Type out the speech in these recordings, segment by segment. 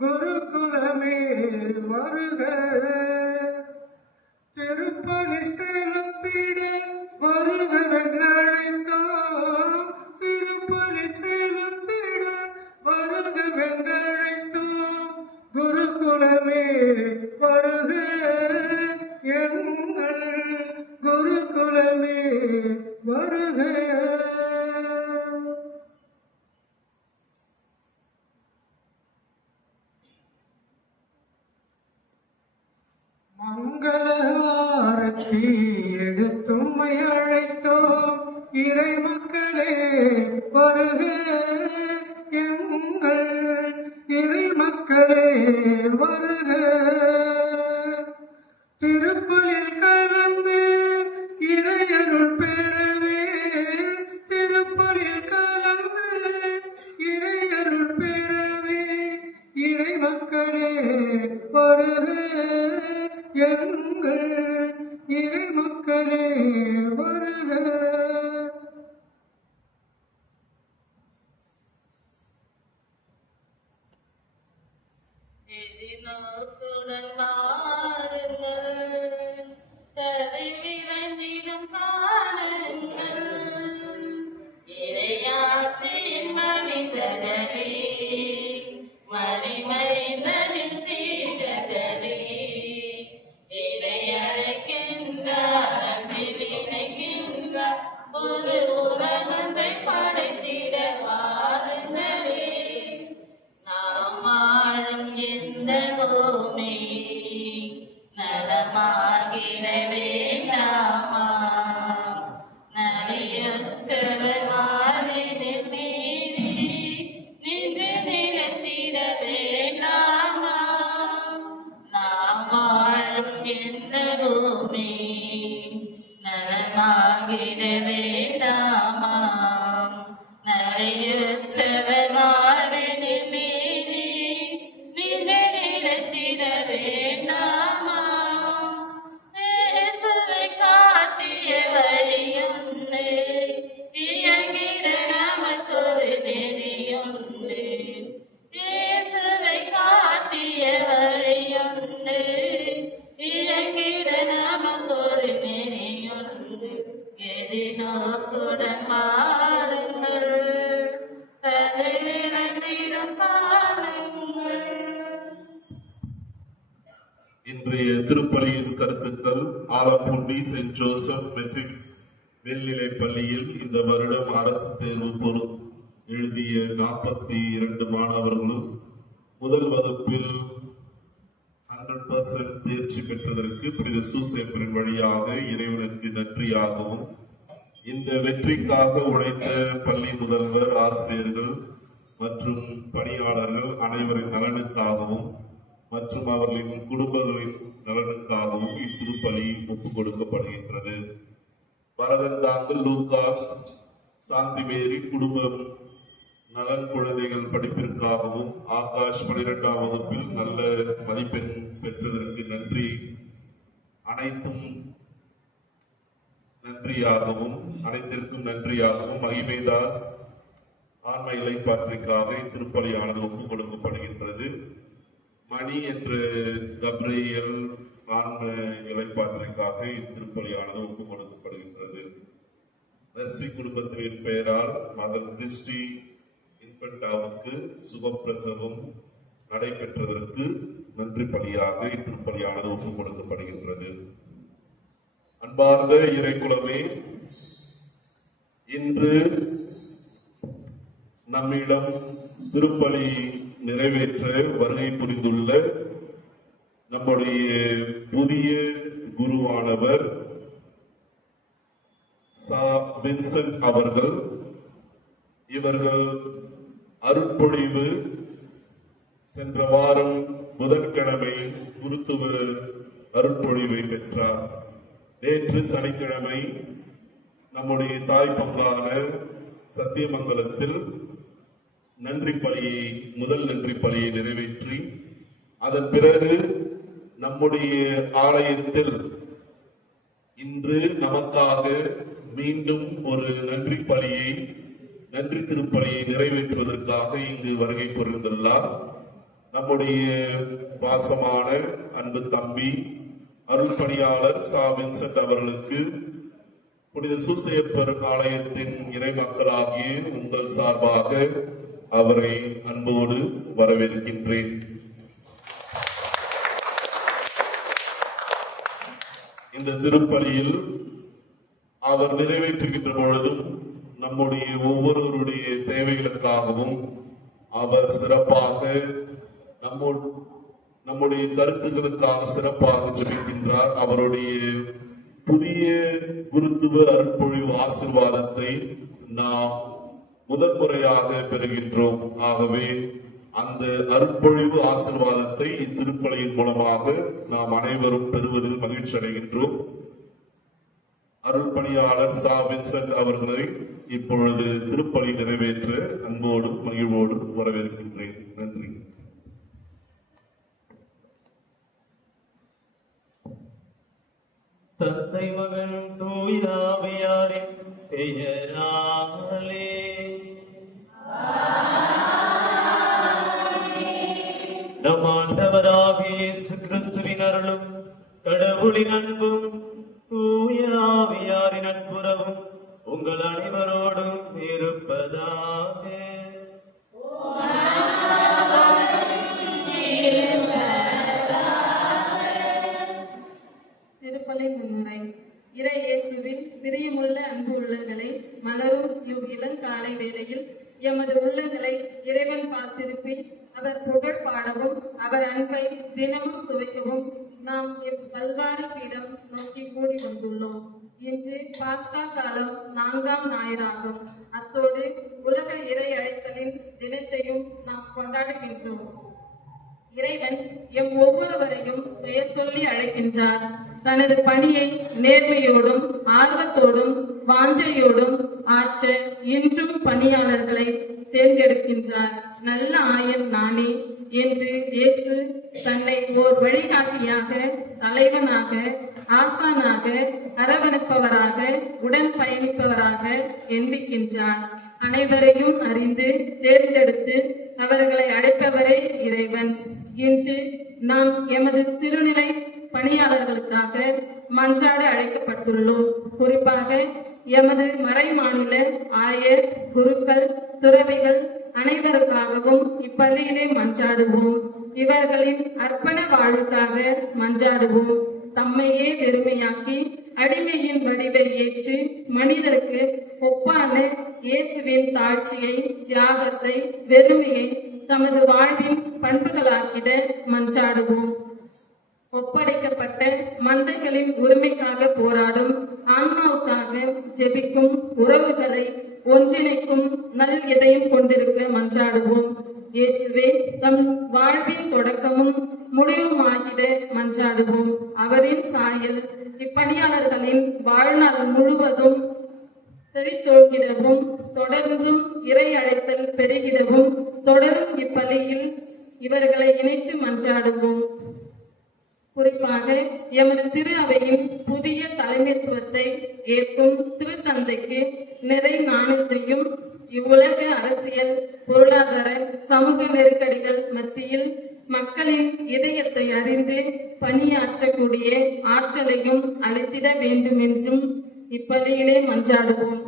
குருகுலமே வருக, திருப்பலி செலுத்திட வருகவென்றழைத்தோம், திருப்பலி செலுத்திட வருகவென்றழைத்தோம். குருகுலமே வருக, எங்கள் குருகுலமே வருக. மங்களஹாரத்தி எடுத்தும்மை அழைத்தோம், இறை மக்களே வருக, எங்கள் இறை மக்களே வருக. திருப்பலில் கலந்து இறையருள் பெறவே, திருப்பலில் கலந்து இறையருள் பெறவே, இறை மக்களே வருக, எங்கள் இறை மக்களே வருக. எதிர்நோக்குடன் வாருங்கள், கதை விரைந்திடும் காணுங்கள், இறையாற்றின் மனிதர்களே, மறைமறைந்தனின் சீடர்களே, இறை அழைக்கின்றார், அன்பில் இணைக்கின்றார், ஒரு உலகத்தை படைத்திட வாருங்களே. நாம் வாழும் இந்த பூமி நலமாகிட வேண்டாமா, நலியுற்றவர் வாழ்வினில் நீதி நின்று நிலைத்திட வேண்டாமா. நாம் வாழும் இந்த பூமி நலமாகிட வேண்டாமா, நலியுற்றவர் வாழ்வினில் நீதி நின்று நிலைத்திட வேண்டாமா. இயேசுவை காட்டிய வழியுண்டு, இயங்கிட நமக்கொரு நெறியுண்டு. இயேசுவை காட்டிய வழியுண்டு, இயங்கிட நமக்கொரு நெறியுண்டு. எதிர்நோக்குடன் வாருங்கள், கதை விரைந்திடும் காணுங்கள். இன்றைய திருப்பலியின் கருத்துக்கள். ஆலப்பூண்டி செயின்ட் ஜோசப் மெட்ரிக் மேல்நிலைப் பள்ளியில் இந்த வருடம் அரசு தேர்வு எழுதிய 42 மாணவர்களும் முதல் வகுப்பில் 100% தேர்ச்சி பெற்றதற்கு புனித சூசேப்பரின் வழியாக இறைவனுக்கு நன்றியாகவும், இந்த வெற்றிக்காக உழைத்த பள்ளி முதல்வர், ஆசிரியர்கள் மற்றும் பணியாளர்கள் அனைவரின் நலனுக்காகவும் மற்றும் அவர்களின் குடும்பங்களின் நலனுக்காகவும் இத்திருப்பலி ஒப்புக் கொடுக்கப்படுகின்றது. வரதந்தாங்கல் லூகாஸ் சாந்திமேரி குடும்பம் நலன் குழந்தைகள் படிப்பிற்காகவும், ஆகாஷ் 12ஆம் வகுப்பில் நல்ல மதிப்பெண் பெற்றதற்கு நன்றி அனைத்தும் நன்றியாகவும் அனைத்திற்கும் நன்றியாகவும் மகிமைதாஸ் ஆன்ம இலைப்பாற்றிற்காக இத்திருப்பலியானது ஒப்புக் கொடுக்கப்படுகின்றது. மணி என்று கப்ரியேல் ஆன்ம இலைப்பாற்றிற்காக இத்திருப்பலியானது ஒப்புக் கொடுக்கப்படுகின்றது. மெர்சி குடும்பத்தின் பெயரால் மகன் கிறிஸ்டி இன்ஃபன்டாவுக்கு சுகப்பிரசவம் நடைபெற்றதற்கு நன்றி பலியாக இத்திருப்பலியானது ஒப்புக் கொடுக்கப்படுகின்றது. அன்பார்ந்த இறைக்குலமே, இன்று நம்மிடம் திருப்பலி நிறைவேற்ற வருகை புரிந்துள்ள நம்முடைய புதிய குருவானவர் சா வின்சென்ட் அவர்கள், இவர்கள் அருட்பொழிவு சென்ற வாரம் புதன்கிழமை குருத்துவ அருட்பொழிவை பெற்றார். நேற்று சனிக்கிழமை நம்முடைய தாய் பங்கான சத்தியமங்கலத்தில் முதல் நன்றி பலியை நிறைவேற்றி, அதன் பிறகு நம்முடைய ஆலயத்தில் இன்று நமக்காக மீண்டும் ஒரு நன்றி திருப்பலியை நிறைவேற்றுவதற்காக இங்கு வருகை புரிந்துள்ளார். நம்முடைய பாசமான அன்பு தம்பி அருள்பணியாளர் சா வின்சென்ட் அவர்களுக்கு புனித சூசையப்பர் ஆலயத்தின் இறை மக்களாகிய உங்கள் சார்பாக அவரை அன்போடு வரவேற்கின்றேன். இந்த திருப்பலியில் அவர் நிறைவேற்றுகின்ற பொழுதும் நம்முடைய ஒவ்வொருவருடைய தேவைகளுக்காகவும் அவர் சிறப்பாக நம்முடைய கருத்துக்களுக்காக சிறப்பாக ஜெபிக்கின்றார். அவருடைய புதிய குருத்துவ அருட்பொழிவு ஆசீர்வாதத்தை நாம் முதன்முறையாக பெறுகின்றோம். ஆகவே அந்த அருட்பொழிவு ஆசீர்வாதத்தை இத்திருப்பலியின் மூலமாக நாம் அனைவரும் பெறுவதில் மகிழ்ச்சி அடைகின்றோம். அருள்பணியாளர் சா வின்சென்ட் அவர்களை இப்பொழுது திருப்பலி நிறைவேற்ற அன்போடும் மகிழ்வோடும் வரவேற்கின்றேன். நன்றி. தந்தை மகன் தூய ஆவியாரின் பெயராலே நம் ஆண்டவராகிய இயேசு கிறிஸ்துவின் அருளும் கடவுளின் அன்பும் தூய ஆவியாரின் நட்புறவும் உங்கள் அனைவரோடும் இருப்பதாக. திருப்பலி முன்னுரை. இறை இயேசுவின் பிரியமுள்ள அன்பு உள்ளங்களை மலரும் இளங்காலை வேளையில் எமது உள்ளங்களை இறைவன் பார்த்திருப்பி அவர் புகழ் பாடவும் அவர் அன்பை தினமும் சுவைக்கவும் நாம் இவ்வல்வாரி பீடம் நோக்கி கூடி வந்துள்ளோம். இன்று பாஸ்கா காலம் 4ஆம் ஞாயிறாகும். அத்தோடு உலக இறை அழைத்தலின் தினத்தையும் நாம் கொண்டாடுகின்றோம். இறைவன் எம் ஒவ்வொருவரையும் பெயர் சொல்லி அழைக்கின்றார். தனது பணியை நேர்மையோடும் ஆர்வத்தோடும் வாஞ்சையோடும் ஆற்ற இன்றும் பணியாளர்களை தேர்ந்தெடுக்கின்றார். நல்ல ஆயன் நானே என்று இயேசு தன்னை ஓர் வழிகாட்டியாக, தலைவனாக, ஆசானாக, அரவணைப்பவராக, உடன் பயணிப்பவராக எண்பிக்கின்றார். அனைவரையும் அறிந்து தேர்ந்தெடுத்து அவர்களை அழைப்பவரே இறைவன். இன்று நாம் எமது திருநிலை பணியாளர்களுக்காக மன்றாட அழைக்கப்பட்டுள்ளோம். குறிப்பாக எமது மறை மாநில ஆயர், குருக்கள், துறவிகள் அனைவருக்காகவும் இப்பள்ளியிலே மன்றாடுவோம். இவர்களின் அர்ப்பண வாழ்வுக்காக மன்றாடுவோம். தம்மையே வெறுமையாக்கி அடிமையின் வடிவை ஏற்று மனிதருக்கு ஒப்பான இயேசுவின் தாழ்ச்சியை, தியாகத்தை, வெறுமையை தமது வாழ்வின் பண்புகளாக்கிட மன்றாடுவோம். ஒப்படைக்கப்பட்ட மந்தைகளின் உரிமைக்காக போராடும், ஆன்மாவுக்காக ஜெபிக்கும், உறவுகளை ஒன்றிணைக்கும் நல் இதயம் கொண்டிருக்க மன்றாடுவோம். இயேசுவே தம் வாழ்வின் தொடக்கமும் முடிவுமாகிட மன்றாடுவோம். அவரின் சாயல் இப்பணியாளர்களின் வாழ்நாள் முழுவதும் செழித்தோங்கிடவும், தொடர்ந்தும் இறை அழைத்தல் பெருகிடவும் தொடரும் இப்பள்ளியில் இவர்களை இணைத்து மன்றாடுவோம். குறிப்பாக எமது திரு அவையின் புதிய தலைமைத்துவத்தை ஏற்கும் திருத்தந்தைக்கு நிறை நாணயத்தையும் இவ்வுலக அரசியல், பொருளாதார, சமூக நெருக்கடிகள் மத்தியில் மக்களின் இதயத்தை அறிந்து பணியாற்றக்கூடிய ஆற்றலையும் அளித்திட வேண்டும் என்றும் இப்பள்ளியிலே மன்றாடுவோம்.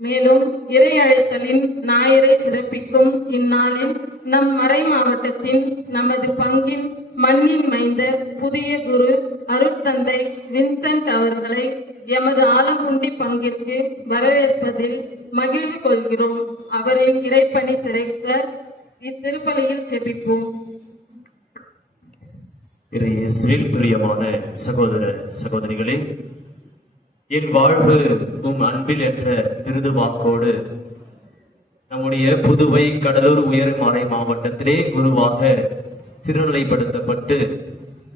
மேலும் இறை அழைத்தலின் ஞாயிறை சிறப்பிக்கும் இந்நாளில் நம் மறை மாவட்டத்தின் நமது பங்கில் மண்ணின் மைந்தர் புதிய குரு அருட்தந்தை வின்சென்ட் அவர்களை எமது ஆலங்குண்டி பங்கிற்கு வரவேற்பதில் மகிழ்வு கொள்கிறோம். அவரின் இறைப்பணி சிறக்க இத்திருப்பலியில் ஜெபிப்போம். இறையேசுவில் பிரியமான சகோதர சகோதரிகளே, என் வாழ்வு உம் அன்பில் என்ற விருதுவாக்கோடு நம்முடைய புதுவை கடலூர் உயர்மறை மாவட்டத்திலே குருவாக திருநிலைப்படுத்தப்பட்டு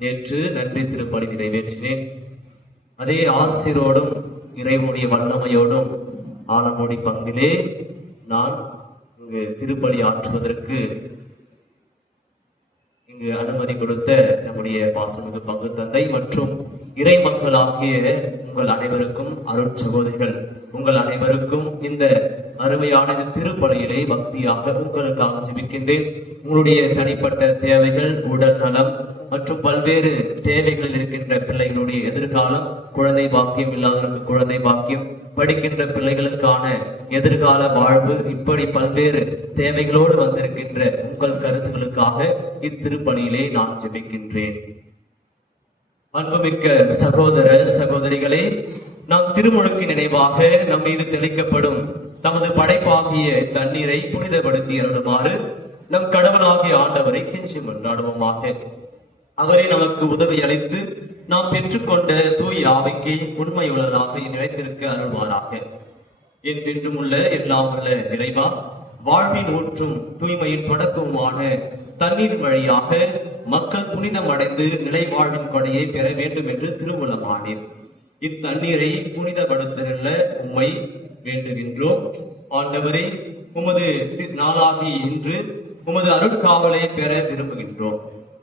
நேற்று நன்றி திருப்பலி நிறைவேற்றினேன். அதே ஆசிரோடும் இறைவனுடைய வல்லமையோடும் ஆலங்குடி பங்கிலே நான் இங்கு திருப்பலி ஆற்றுவதற்கு இங்கு அனுமதி கொடுத்த நம்முடைய பாசமிகு பங்கு தந்தை மற்றும் இறை மக்களாகிய உங்கள் அனைவருக்கும் அருட்சகோதரிகள் உங்கள் அனைவருக்கும் இந்த அருமையான திருப்பலியிலே பக்தியாக உங்களுக்காக ஜெபிக்கின்றேன். உங்களுடைய தனிப்பட்ட தேவைகள், உடல் நலம் மற்றும் பல்வேறு தேவைகளில் இருக்கின்ற பிள்ளைகளுடைய எதிர்காலம், குழந்தை பாக்கியம் இல்லாதவருக்கு குழந்தை பாக்கியம், படிக்கின்ற பிள்ளைகளுக்கான எதிர்கால வாழ்வு, இப்படி பல்வேறு தேவைகளோடு வந்திருக்கின்ற உங்கள் கருத்துக்களுக்காக இத்திருப்பலியிலே நான் ஜெபிக்கின்றேன். அன்புமிக்க சகோதர சகோதரிகளே, நாம் திருமுழுக்கு நினைவாக நம் மீது தெளிக்கப்படும் தமது படைப்பாகிய தண்ணீரை புனிதப்படுத்தி அருளுமாறு நம் கடவுளாகிய ஆண்டவரை கெஞ்சி கொண்டாடுவோமாக. அவரை நமக்கு உதவி அளித்து நாம் பெற்றுக்கொண்ட தூய் ஆவிக்கு உண்மையுள்ளதாக நிலைத்திருக்க அருள்வாராக. என்றென்றும் உள்ள எல்லாம் உள்ள இறைவா, வாழ்வின் ஊற்றும் தூய்மையின் தொடக்கமுமான தண்ணீர் வழியாக மக்கள் புனிதம் அடைந்து நிலை வாழ்வின் கொடையை பெற வேண்டும் என்று திருவுளமானீர். இத்தண்ணீரை புனிதப்படுத்த உம்மை வேண்டுகின்றோம். ஆண்டவரே, உமது நாளாகி இன்று உமது அருட்காவலை பெற விரும்புகின்றோம்.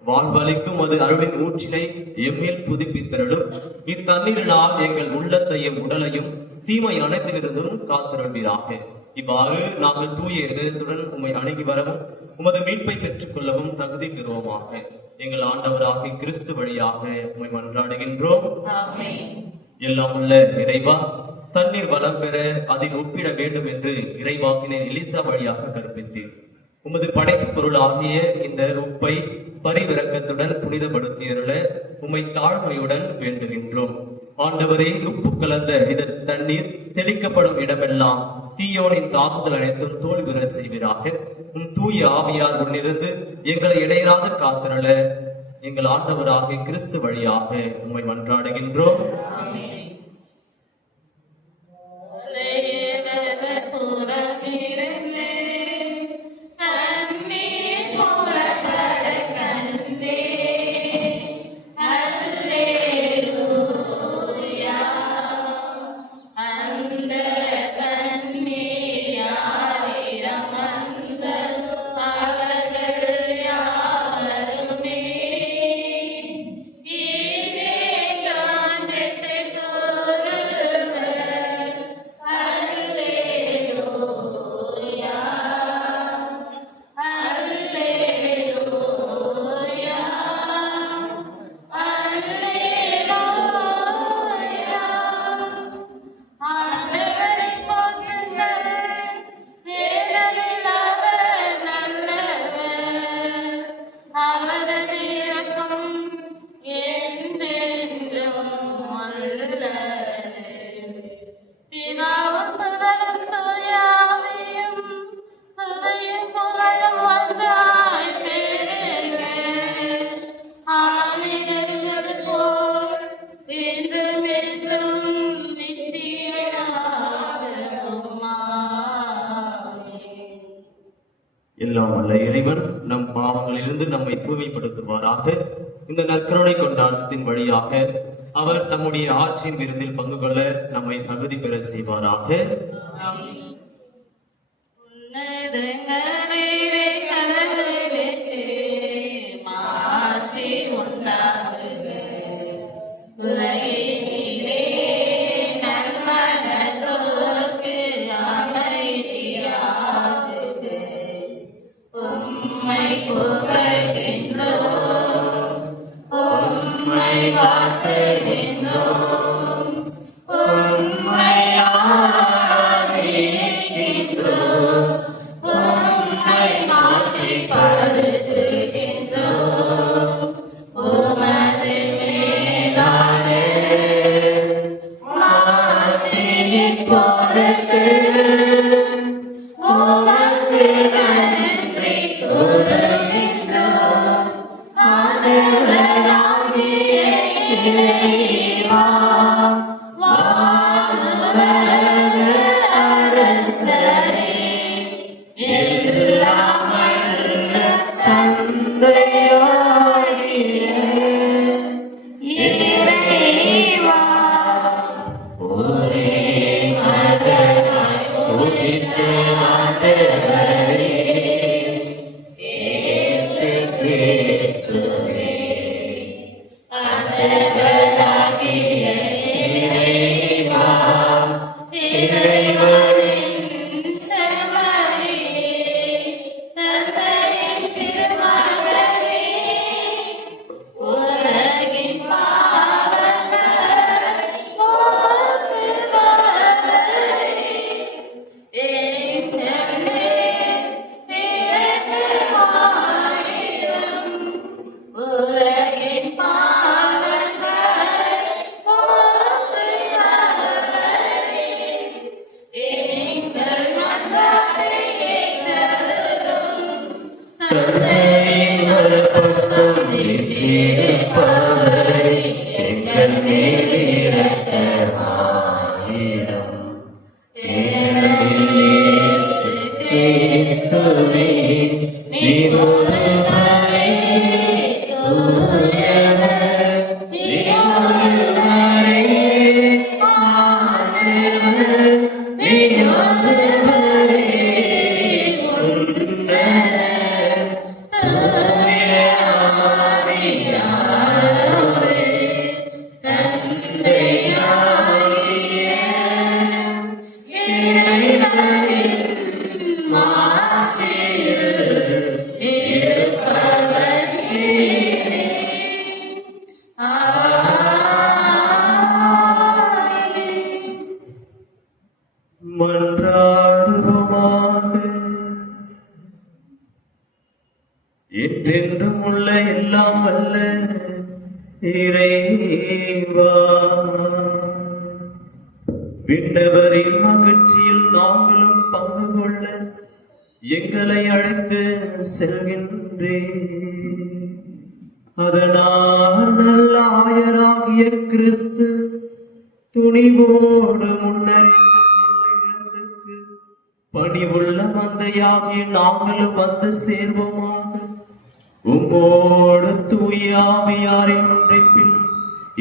வாழ்வளிக்கும் அது அருளின் ஊற்றினை எம்மில் புதுப்பித்தருளும். இத்தண்ணீரினால் எங்கள் உள்ளத்தையும் உடலையும் தீமை அனைத்திலிருந்தும் காத்திருப்பீராக. இவ்வாறு நாங்கள் தூய இதயத்துடன் உம்மை அணுகி வரவும் உமது மீட்பை பெற்றுக் கொள்ளவும் தகுதி பெறுவோமாக. எங்கள் ஆண்டவராகிய கிறிஸ்து வழியாக உம்மை மன்றாடுகின்றோம். எல்லாம் உள்ள இறைவா, தண்ணீர் வளம் பெற அதில் ஒப்பிட வேண்டும் என்று இறைவாக்கினை எலிசா வழியாக கற்பித்தீர். உமது படைப்பு பொருள் ஆகிய இந்த உப்பை பரிவிரக்கத்துடன் புனிதப்படுத்தியருள உம்மை தாழ்மையுடன் வேண்டுகின்றோம். ஆண்டவரே, உப்பு கலந்த இந்த தண்ணீர் தெளிக்கப்படும் இடமெல்லாம் தீயோனின் தாக்குதல் அனைத்தும் தோல்வியுற செய்வீராக. உம் தூய ஆவியார் உன்னிருந்து எங்களை இடையராது காத்திரள எங்கள் ஆண்டவராகிய கிறிஸ்து வழியாக உம்மை மன்றாடுகின்றோம். எல்லாம் வல்ல இறைவன் நம் பாவங்களிலிருந்து நம்மை தூய்மைப்படுத்துவாராக. இந்த நற்கருணை கொண்டாட்டத்தின் வழியாக அவர் நம்முடைய ஆட்சியின் விருந்தில் பங்கு கொள்ள நம்மை தகுதி பெற செய்வாராக. உன்னதங்களிலே கடவுளுக்கு உண்டாகுக. உலகினிலே நன்மனத்தோர்க்கு அமைதியாகுக. உம்மை புகழ்கின்றோம், உம்மை வாழ்த்துகின்றோம், உம்மை ஆராதிக்கின்றோம், உம்மை மாற்றிப்படுத்துகின்றோம். உமது மேலான மாட்சியின் பொருட்டு உமக்கு நன்றி கூறுகின்றோம். ஆண்டவராகிய இறைவா, வானுலக அரசரே, எல்லாம் வல்ல தந்தையாகிய இறைவா, ஒரே மகனாய் உதித்த ஆண்டவரே, இயேசு கிறிஸ்துவே, ஆண்டவராகிய இறைவா, இறைவனின் செம்மறியே, தந்தையின் திருமகனே, உலகின் பாவங்களை போக்குபவரே, எங்கள் மேல் இரக்கமாயிரும். உலகின் பாவங்களை போக்குபவரே, எங்கள் மன்றாட்டை ஏற்றருளும். தந்தையின் வலப்பக்கம் வீற்றிருப்பவரே, எங்கள் மேல் இரக்கமாயிரும். ஏனெனில் இயேசு கிறிஸ்துவே, நீர் ஒருவரே தூயவர், நீர் ஒருவரே ஆண்டவர், நீர் ஒருவரே உன்னதர். தூய ஆவியாரோடு தந்தையாகிய இறைவனின் மாட்சியில் இருப்பவர் நீரே. ஆமென். மன்றாடுவோமாக. என்றென்றும் உள்ள எல்லாம் வல்ல இறைவா, விண்ணவரின் மகிழ்ச்சியில் நாங்களும் பங்கு கொள்ள எங்களை அழைத்து செல்கின்றே. அதனால் நல்ல ஆயராகிய கிறிஸ்து துணிவோடு முன்னறிந்துள்ள இடத்துக்கு பணிவுள்ள மந்தையாகிய நாங்களும் வந்து சேர்வோமாக. உம்மோடு தூய ஆவியாரின் ஒன்றைப்பில்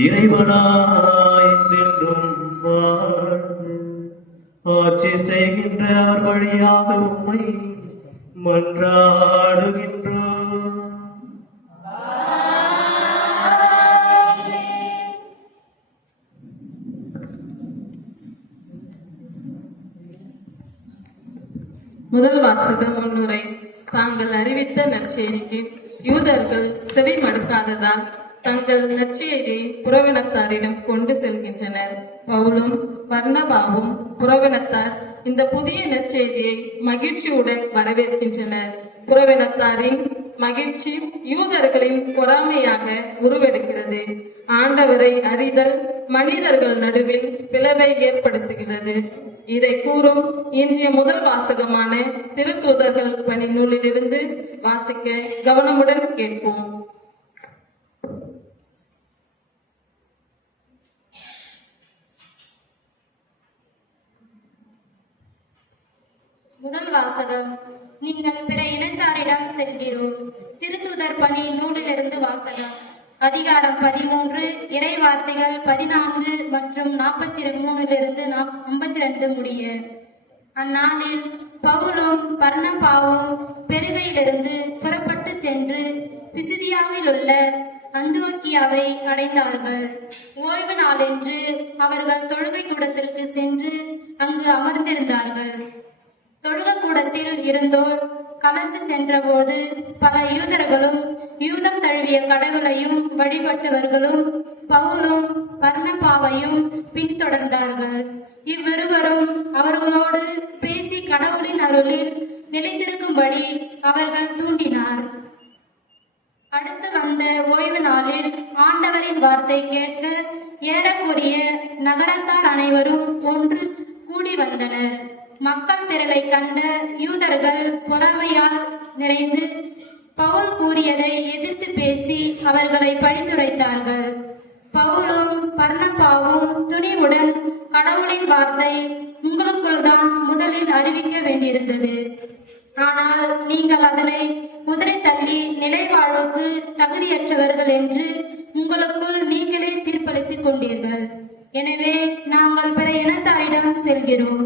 இறைவனாய் என்றென்றும் வாழ்ந்து ஆட்சி செய்கின்ற அவர் வழியாக உம்மை மன்றாடுகின்றோம். முதல் வாசகம் முன்னுரை. தாங்கள் அறிவித்த நற்செய்திக்கு யூதர்கள் செவி மடுக்காததால் தங்கள் நற்செய்தியை புறவினத்தாரிடம் கொண்டு செல்கின்றனர். பவுலும் பர்னபாவும் புறவினத்தார் இந்த புதிய நற்செய்தியை மகிழ்ச்சியுடன் வரவேற்கின்றனர். புறவினத்தாரின் மகிழ்ச்சி யூதர்களின் பொறாமையாக உருவெடுக்கிறது. ஆண்டவரை அறிதல் மனிதர்கள் நடுவில் பிளவை ஏற்படுத்துகிறது. இதை கூறும் இன்றைய முதல் வாசகமான திருத்தூதர்கள் பணி நூலிலிருந்து வாசிக்க கவனமுடன் கேட்போம். முதல் வாசகம். நீங்கள் பிற இனத்தாரிடம் செல்கிறோம். திருத்தூதர் பணி நூலிலிருந்து வாசகம். அதிகாரம் 13, இறை வார்த்தைகள் 14 மற்றும் 43 52 முடிய. அந்நாளில் பவுலும் பர்னபாவும் பெருகையிலிருந்து புறப்பட்டு சென்று பிசிதியாவில் உள்ள அந்துவக்கியாவை அடைந்தார்கள். ஓய்வு நாளென்று அவர்கள் தொழுகை கூடத்திற்கு சென்று அங்கு அமர்ந்திருந்தார்கள். தொழுகை கூடத்தில் இருந்தோர் கலந்து சென்றபோது பல யூதர்களும் யூதம் தழுவிய கடவுளையும் வழிபட்டவர்களும் பவுலும் பர்னபாவையும் பின்தொடர்ந்தார்கள். இவ்விருவரும் அவர்களோடு பேசி கடவுளின் அருளில் நிலைத்திருக்கும்படி அவர்கள் தூண்டினார். அடுத்து வந்த ஓய்வு நாளில் ஆண்டவரின் வார்த்தை கேட்க ஏறக்குறைய நகரத்தார் அனைவரும் ஒன்று கூடி வந்தனர். மக்கள் திரளை கண்ட யூதர்கள் பொறாமையால் நிறைந்து பவுல் கூறியதை எதிர்த்து பேசி அவர்களை பழித்துரைத்தார்கள். பவுலும் பர்னபாவும் துணிவுடன் கடவுளின் வார்த்தை உங்களுக்குள் தான் முதலில் அறிவிக்க வேண்டியிருந்தது. ஆனால் நீங்கள் அதனை குதிரை தள்ளி நிலை வாழ்வுக்கு தகுதியற்றவர்கள் என்று உங்களுக்குள் நீங்களே தீர்ப்பளித்துக் கொண்டீர்கள். எனவே நாங்கள் பிற இனத்தாரிடம் செல்கிறோம்.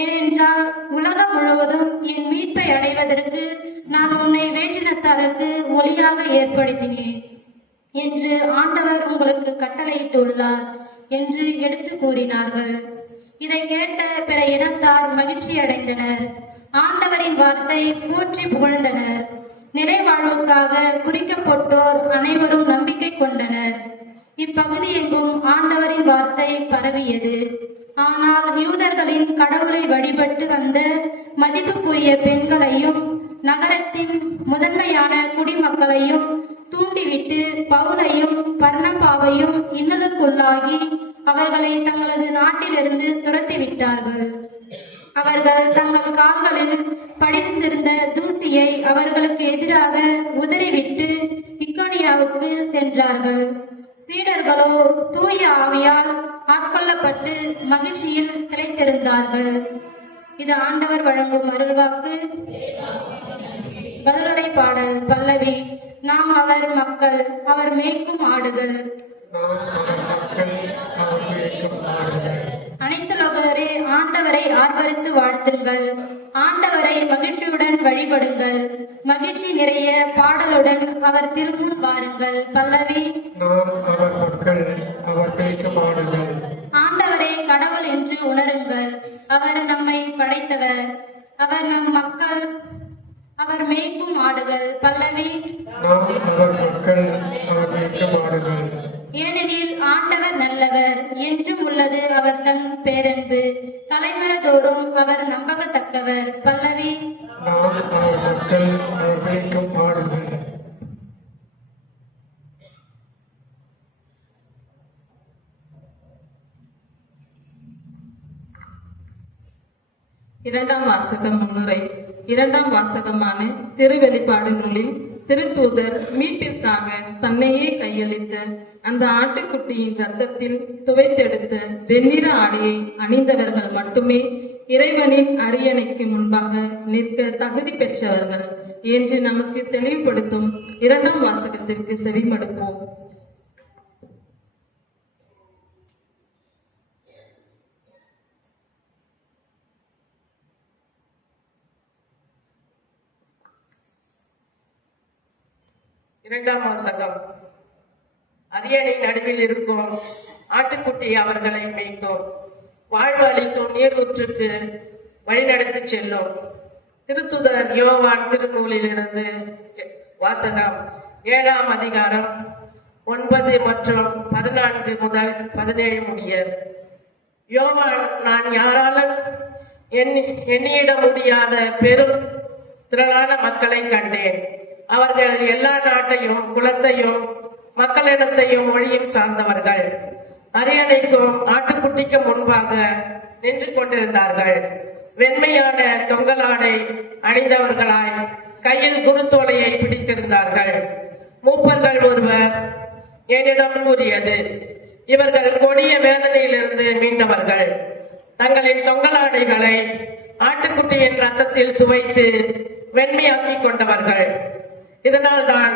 ஏனென்றால் உலகம் முழுவதும் என் மீட்பை அடைவதற்கு நான் உன்னை வேற்றினத்தாருக்கு ஒளியாக ஏற்படுத்தினேன் என்று ஆண்டவர் உங்களுக்கு கட்டளையிட்டுள்ளார் என்று எடுத்து கூறினார்கள். இதை கேட்ட பிற இனத்தார் மகிழ்ச்சி அடைந்தனர். ஆண்டவரின் வார்த்தை போற்றி புகழ்ந்தனர். நிலை வாழ்வுக்காக குறிக்கப்பட்டோர் அனைவரும் நம்பிக்கை கொண்டனர். இப்பகுதி எங்கும் ஆண்டவரின் வார்த்தை பரவியது. ஆனால் யூதர்களின் கடவுளை வழிபட்டு வந்த மதிப்புக்குரிய பெண்களையும் நகரத்தின் முதன்மையான குடிமக்களையும் தூண்டிவிட்டு பவுலையும் பர்னபாவையும் இன்னலுக்குள்ளாகி அவர்களை தங்களது நாட்டிலிருந்து துரத்திவிட்டார்கள். அவர்கள் தங்கள் கால்களில் படிந்திருந்த தூசியை அவர்களுக்கு எதிராக உதறிவிட்டு இக்கோனியாவுக்கு சென்றார்கள். சீடர்களோ தூய ஆவியால் ஆட்கொள்ளப்பட்டு மகிழ்ச்சியில் திளைத்திருந்தார்கள். இது ஆண்டவர் வழங்கும் அருள்வாக்கு. பதிலுரை பாடல் பல்லவி. நாம் அவர் மக்கள், அவர் மேய்க்கும் ஆடுகள். அனைத்துலகரே ஆண்டவரை ஆர்ப்பரித்து வாழ்த்துங்கள். ஆண்டவரை மகிழ்ச்சியுடன் வழிபடுங்கள். மகிழ்ச்சி நிறைய பாடலுடன் அவர் திருமுன் வாருங்கள். பல்லவி. நாம் அவர் மக்கள், அவர் மேய்க்கும் ஆடுகள். ஆண்டவரை கடவுள் என்று உணருங்கள். அவர் நம்மை படைத்தவர். அவர் நம் மக்கள், அவர் மேய்க்கும் ஆடுகள். பல்லவி. நாம் அவர் மக்கள், அவர் மேய்க்கும் ஆடுகள். ஏனெனில் ஆண்டவர் நல்லவர், என்றும் உள்ளது அவர் தன் பேரன்பு. தலைமுறைதோறும் அவர் நம்பகத்தக்கவர். பல்லவி. நாம் அவர் மக்கள், அவர் மேய்க்கும் ஆடுகள். இரண்டாம் வாசகம் முன்னுரை. இரண்டாம் வாசகமான திருவெளிப்பாடு நூலில் திருத்தூதர் மீட்பிற்காக தன்னையே கையளித்து அந்த ஆட்டுக்குட்டியின் இரத்தத்தில் துவைத்தெடுத்த வெண்ணிற ஆடையை அணிந்தவர்கள் மட்டுமே இறைவனின் அரியணைக்கு முன்பாக நிற்க தகுதி பெற்றவர்கள் என்று நமக்கு தெளிவுபடுத்தும் இரண்டாம் வாசகத்திற்கு செவிமடுப்போம். இரண்டாம் வாசகம். அரியணை நடுவில் இருக்கும் ஆட்டுக்குட்டி அவர்களை மேய்க்கும். வாழ்வு அளிக்கும் நீரூற்றுக்கு வழிநடத்தி செல்லும். திருத்துதர் யோவான் திருநூலிலிருந்து வாசகம். 7ஆம் அதிகாரம் 9 மற்றும் 14 முதல் 17 முடிய. யோவான், நான் யாராலும் எண்ணியிட முடியாத பெரும் திரளான மக்களை கண்டேன். அவர்கள் எல்லா நாட்டையும் குலத்தையும் மக்களிடத்தையும் மொழியும் சார்ந்தவர்கள். அரியணைக்கும் ஆட்டுக்குட்டிக்கும் முன்பாக நின்று கொண்டிருந்தார்கள். வெண்மையான தொங்கலாடை அணிந்தவர்களாய் கையில் குருத்தோலையை பிடித்திருந்தார்கள். மூப்பர்கள் ஒருவர் என்னிடம் கூறியது, இவர்கள் கொடிய வேதனையிலிருந்து மீண்டவர்கள். தங்களின் தொங்கலாடைகளை ஆட்டுக்குட்டியின் ரத்தத்தில் துவைத்து வெண்மையாக்கி கொண்டவர்கள். இதனால் தான்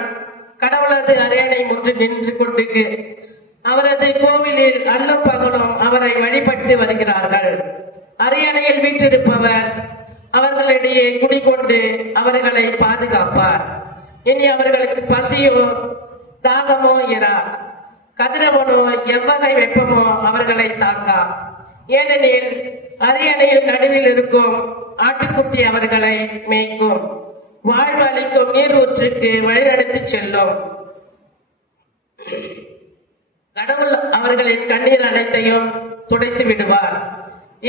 கடவுளது அரியணை முற்று நின்று கொண்டு அவரது கோவிலில் அல்லும் பகலும் அவரை வழிபட்டு வருகிறார்கள். அரியணையில் வீற்றிருப்பவர் அவர்களிடையே குடிகொண்டு அவர்களை பாதுகாப்பார். இனி அவர்களுக்கு பசியோ தாகமோ இரா, கதிரவனோ எவ்வகை வெப்பமோ அவர்களை தாக்கா. ஏனெனில் அரியணையில் நடுவில் இருக்கும் ஆட்டுக்குட்டி அவர்களை மேய்க்கும். வாழ்வு அளிக்கும் நீர் ஊற்றுக்கு வழிநடத்தி செல்லும். கடவுள் அவர்களின் கண்ணீர் அனைத்தையும் துடைத்து விடுவார்.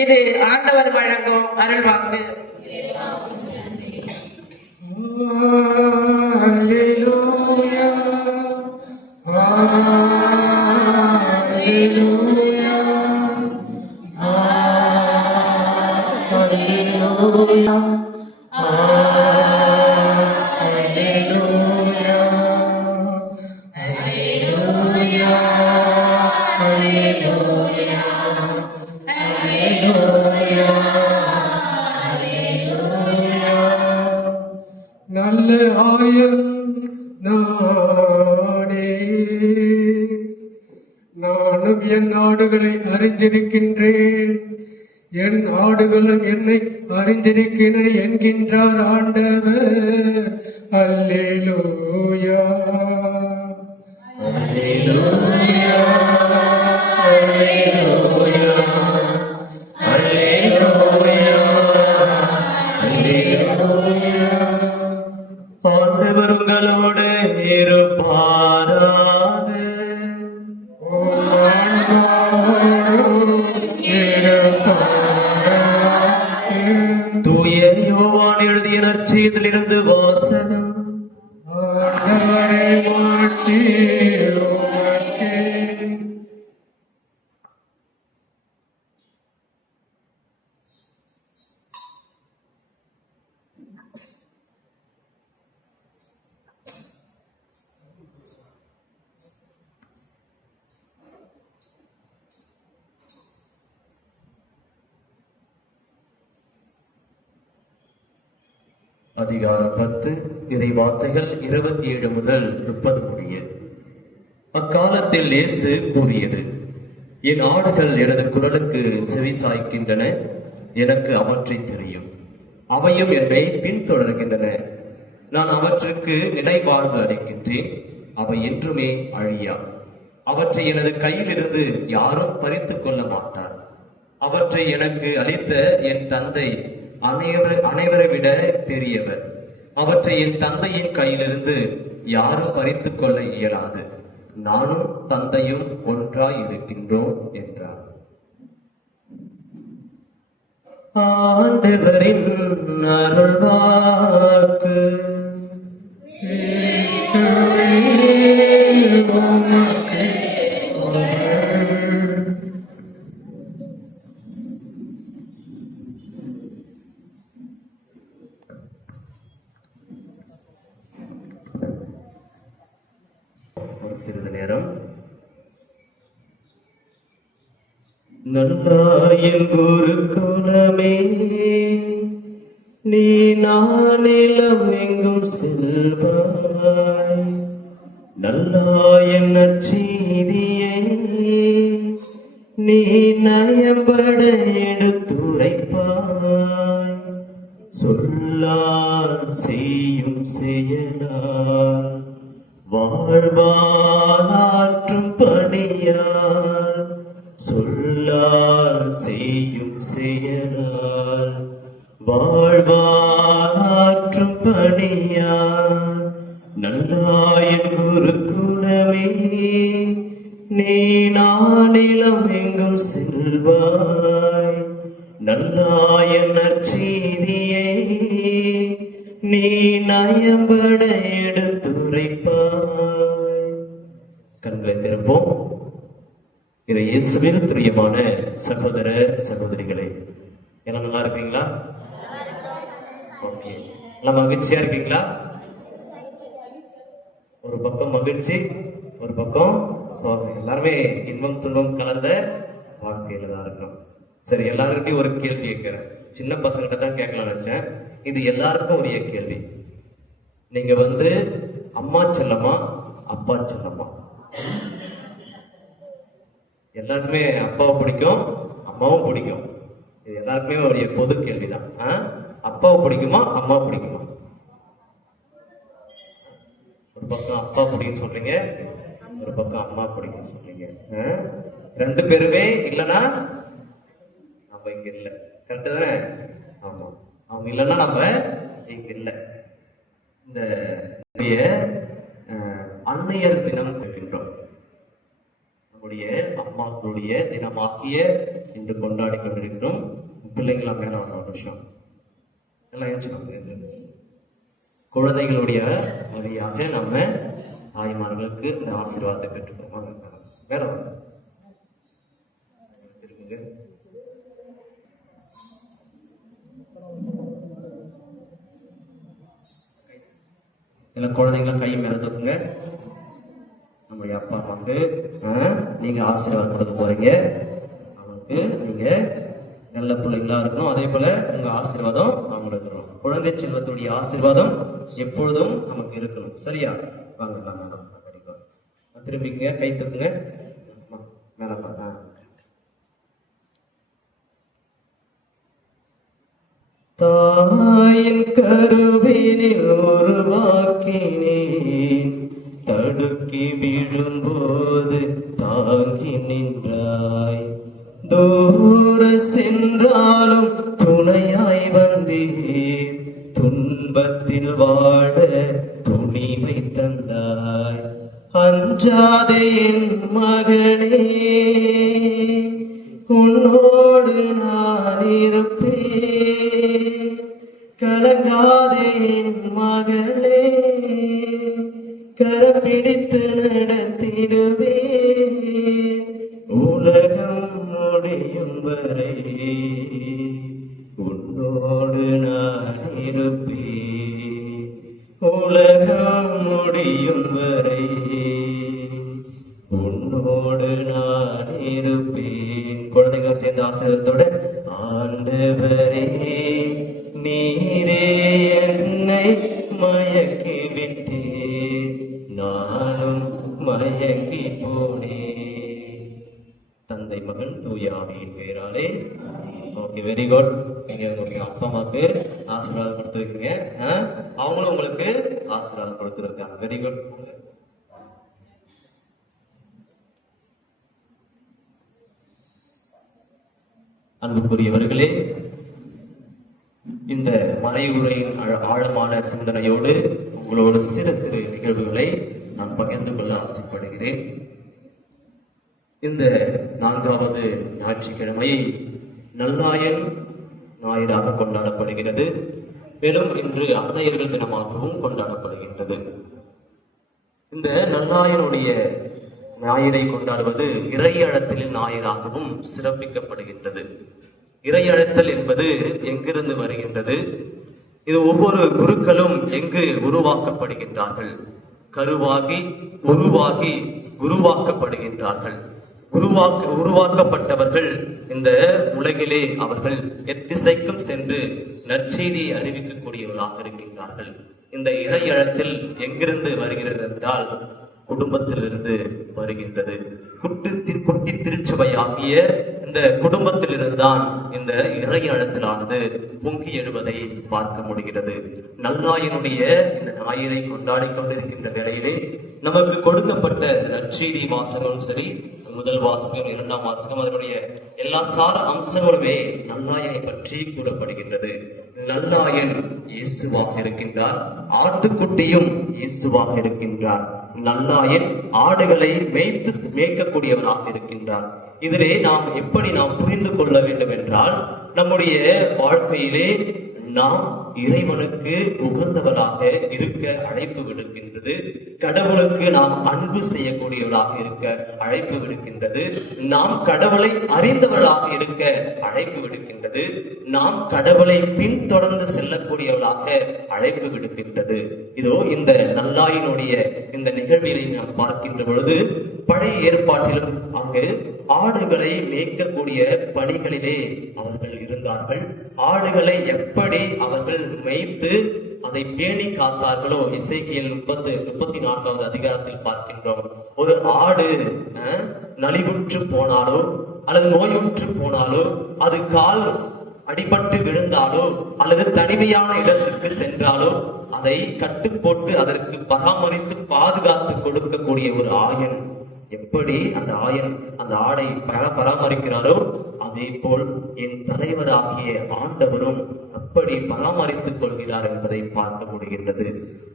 இது ஆண்டவர் வழங்கும் அருள்வாக்கு. Hallelujah. Hallelujah. Hallelujah. Hallelujah. Hallelujah. Hallelujah. நல்ல ஆயம் நானே, நானும் என் ஆடுகளை அறிந்திருக்கின்றேன், என் ஆடுகளும் என்னை அறிந்திருக்கின்றன என்கின்றார் ஆண்டவர். அல்லேலூயா. அல்லேலூயா. அல்லேலூயா. அல்லேலூயா. அல்லேலூயா. ஆண்டவர் உங்களோடு இருப்பாராக. தூய யோவான் எழுதிய நற்செய்தியிலிருந்து வாசகம். ஆண்டவரே மாட்சி உமக்கே. அதிகாரம் 10 இறை வார்த்தைகள் 27 முதல் 30 முடிய. அக்காலத்தில் இயேசு கூறியது, என் ஆடுகள் எனது குரலுக்கு செவி சாய்க்கின்றன, எனக்கு அவற்றை தெரியும், அவையும் என்னை பின்தொடர்கின்றன. நான் அவற்றுக்கு நிலை வாழ்வு அளிக்கின்றேன், அவை என்றுமே அழியா. அவற்றை எனது கையிலிருந்து யாரும் பறித்துக் கொள்ள மாட்டார். அவற்றை எனக்கு அளித்த என் தந்தை அனைவரை விட பெரியவர். அவற்றை என் தந்தையின் கையிலிருந்து யாரும் பறித்துக் கொள்ள இயலாது. நானும் தந்தையும் ஒன்றாய் இருக்கின்றோம் என்றார். ஆண்டவரின் அருள்வாக்கு. சிறிது நேரம் நல்லாயின் குரு குலமே, நீ நானிலம் எங்கும் செல்வாய். நல்லாயின் நற்செய்தியே நீ நயம்பட எடுத்துரைப்பாய். சொல்லால் செய்யும் செயலால் வாழ்வாற்றும் பணியால். சொல்லால் செய்யும் செயலால் வாழ்வாற்றும் பணியால். நல்லாயின் குரு குலமே, நீ நானிலம் எங்கும் செல்வாய். நல்லாயின் நற்செய்தியே நீ நயம்பட எடுத்துரைப்பாய். கண்களை திறப்போம். இதை இயேசுவில் பிரியமான சகோதர சகோதரிகளே, எல்லாம் நல்லா இருக்கீங்களா? ஓகே, எல்லாம் மகிழ்ச்சியா இருக்கீங்களா? ஒரு பக்கம் மகிழ்ச்சி, ஒரு பக்கம் சோதனை. எல்லாருமே இன்பம் துன்பம் கலந்த வாழ்க்கையில தான் இருக்கணும். சரி, எல்லாருக்கிட்டையும் ஒரு கேள்வி கேட்கிறேன். சின்ன பசங்கிட்ட தான் கேட்கலாம்னு நினைச்சேன். இது எல்லாருக்கும் உரிய கேள்வி. நீங்க அம்மா செல்லமா அப்பா செல்லமா? எல்லாருக்குமே அப்பாவை பிடிக்கும், அம்மாவும் பிடிக்கும். இது எல்லாருக்குமே உரிய பொது கேள்விதான். அப்பாவை பிடிக்குமா அம்மா பிடிக்குமா? பக்கம் அப்பா பிடிக்கும் சொல்றீங்க, ஒரு பக்கம் அம்மா பிடிக்கும் சொல்றீங்க. ரெண்டு பேருமே இல்லைன்னா நம்ம இங்க இல்லை. கரெக்டு தானே? ஆமா, அவங்க இல்லைன்னா நம்ம இங்க இல்லை. இந்த அன்னையர் தினம் இருக்கின்றோம். நம்முடைய அம்மாக்களுடைய தினமாகிய இன்று கொண்டாடி கொண்டிருக்கிறோம். பிள்ளைங்களா மேல ஒரு விஷயம் எல்லாம் யோசிச்சு குழந்தைகளுடைய வழியாக நம்ம தாய்மார்களுக்கு இந்த ஆசீர்வாதத்தை பெற்றுக்கோமா. வேற இருக்குங்க. எல்லாம் குழந்தைங்களாம் கை மேல தூக்குங்க. நம்முடைய அப்பா அம்மாவுக்கு நீங்க ஆசீர்வாதம் கொடுக்க போறீங்க. அவங்களுக்கு நீங்க நல்ல பிள்ளைங்களா இருக்கணும். அதே போல உங்க ஆசீர்வாதம் அவங்களுக்கு இருக்கணும். குழந்தை செல்வத்துடைய ஆசீர்வாதம் எப்பொழுதும் நமக்கு இருக்கணும். சரியா? வாங்க திரும்பிங்க, கை தூக்குங்க. மேல பார்த்தா தாயின் கருவினில் உருவாக்கினேன், தடுக்கி விழும்போது தாங்கி நின்றாய். தூர சென்றாலும் துணையாய் வந்தீர், துன்பத்தில் வாழ துணிவை தந்தாய். அஞ்சாதே என் மகனே, உன்னோடு நான் இருப்பேன். கலங்காதே என் மகளே, கரப்பிடித்து நடத்திடுவேன். உலகம் முடியும் வரை உன்னோடு நான் இருப்பேன். உலகம் முடியும் வரை உன்னோடு நான் இருப்பேன். குழந்தைங்க சேர்ந்த ஆசீர்வாதத்தோட ஆண்டவரே நீரே என்னை மயக்கி விட்டே, நானும் மயங்கி போனேன். தந்தை மகன் தூய ஆவியின் பெயராலே. Okay, very good. நீங்க உங்க அப்பா அம்மாவுக்கு ஆசீர்வாதம் கொடுத்துருக்கீங்க, அவங்களும் உங்களுக்கு ஆசீர்வாதம் கொடுத்துருக்காங்க. Very good. அன்புக்குரியவர்களே, இந்த மறைவுரையின் ஆழமான சிந்தனையோடு உங்களோடு சிறு சிறு நிகழ்வுகளை நான் பகிர்ந்து கொள்ள ஆசைப்படுகிறேன். இந்த 4வது ஞாயிற்றுக்கிழமை நல்லாயன் ஞாயிறாக கொண்டாடப்படுகிறது. மேலும் இன்று அன்னையர்கள் தினமாகவும் கொண்டாடப்படுகின்றது. இந்த நல்லாயனுடைய ஞாயிறை கொண்டாடுவது இறையழத்தலின் ஞாயிறாகவும் சிறப்பிக்கப்படுகின்றது. இறையழைத்தல் என்பது எங்கிருந்து வருகின்றது? இது ஒவ்வொரு குருக்களும் எங்கு உருவாக்கப்படுகின்றார்கள்? கருவாகி உருவாகி குருவாக்கப்படுகின்றார்கள். உருவாக்கப்பட்டவர்கள் இந்த உலகிலே அவர்கள் எத்திசைக்கும் சென்று நற்செய்தி அறிவிக்கக்கூடியவர்களாக இருக்கின்றார்கள். இந்த இறையழத்தில் எங்கிருந்து வருகிறது என்றால் குடும்பத்திலிருந்து வருகின்றது. குட்டி திருச்சபை ஆகிய இந்த குடும்பத்திலிருந்துதான் இந்த இறையழத்திலானது பொங்கி எழுவதை பார்க்க முடிகிறது. நல்லாயினுடைய இந்த ஞாயிறை கொண்டாடி கொண்டிருக்கின்ற வேளையிலே நமக்கு கொடுக்கப்பட்ட நற்செய்தி வாசகமும் சரி, முதல் வாசகம், 2ஆம் வாசகம், அதனுடைய எல்லா சார அம்சங்களுமே நல்லாயனை பற்றி கூறப்படுகின்றது. நல்லாயன் இயேசுவாக இருக்கின்றார், ஆட்டுக்குட்டியும் இயேசுவாக இருக்கின்றார். நல்லாயன் ஆடுகளை மேய்க்கக்கூடியவராக இருக்கின்றார். இதிலே நாம் எப்படி புரிந்து கொள்ள வேண்டும் என்றால், நம்முடைய வாழ்க்கையிலே நாம் இறைவனுக்கு உகந்தவராக இருக்க அழைப்பு விடுக்கின்றது. கடவுளுக்கு நாம் அன்பு செய்யக்கூடியவராக இருக்க அழைப்பு விடுக்கின்றது. நாம் கடவுளை அறிந்தவர்களாக இருக்க அழைப்பு விடுக்கின்றது. நாம் கடவுளை பின்தொடர்ந்து செல்லக்கூடியவர்களாக அழைப்பு விடுக்கின்றது. இதோ இந்த நல்லாயினுடைய இந்த நிகழ்விலை நாம் பார்க்கின்ற பொழுது, பழைய ஏற்பாட்டிலும் அங்கு ஆடுகளை மேய்க்கக்கூடிய பணிகளிலே அவர்கள் இருந்தார்கள். ஆடுகளை எப்படி அவர்கள் மேய்த்து அதை பேணி காத்தார்களோ, எசேக்கியேல் 34வது அதிகாரத்தில் பார்க்கின்றோம். ஒரு ஆடு நலிவுற்று போனாலோ அல்லது நோயுற்று போனாலோ, அது கால் அடிபட்டு விழுந்தாலோ அல்லது தனிமையான இடத்திற்கு சென்றாலோ அதை கட்டு போட்டு அதற்கு பராமரித்து பாதுகாத்து கொடுக்கக்கூடிய ஒரு ஆயன் எப்படி அந்த ஆயன் அந்த ஆடை பராமரிக்கிறாரோ அதே போல் என் தலைவராகிய ஆண்டவரும் அப்படி பராமரித்துக் கொள்கிறார் என்பதை பார்க்க முடிகின்றது.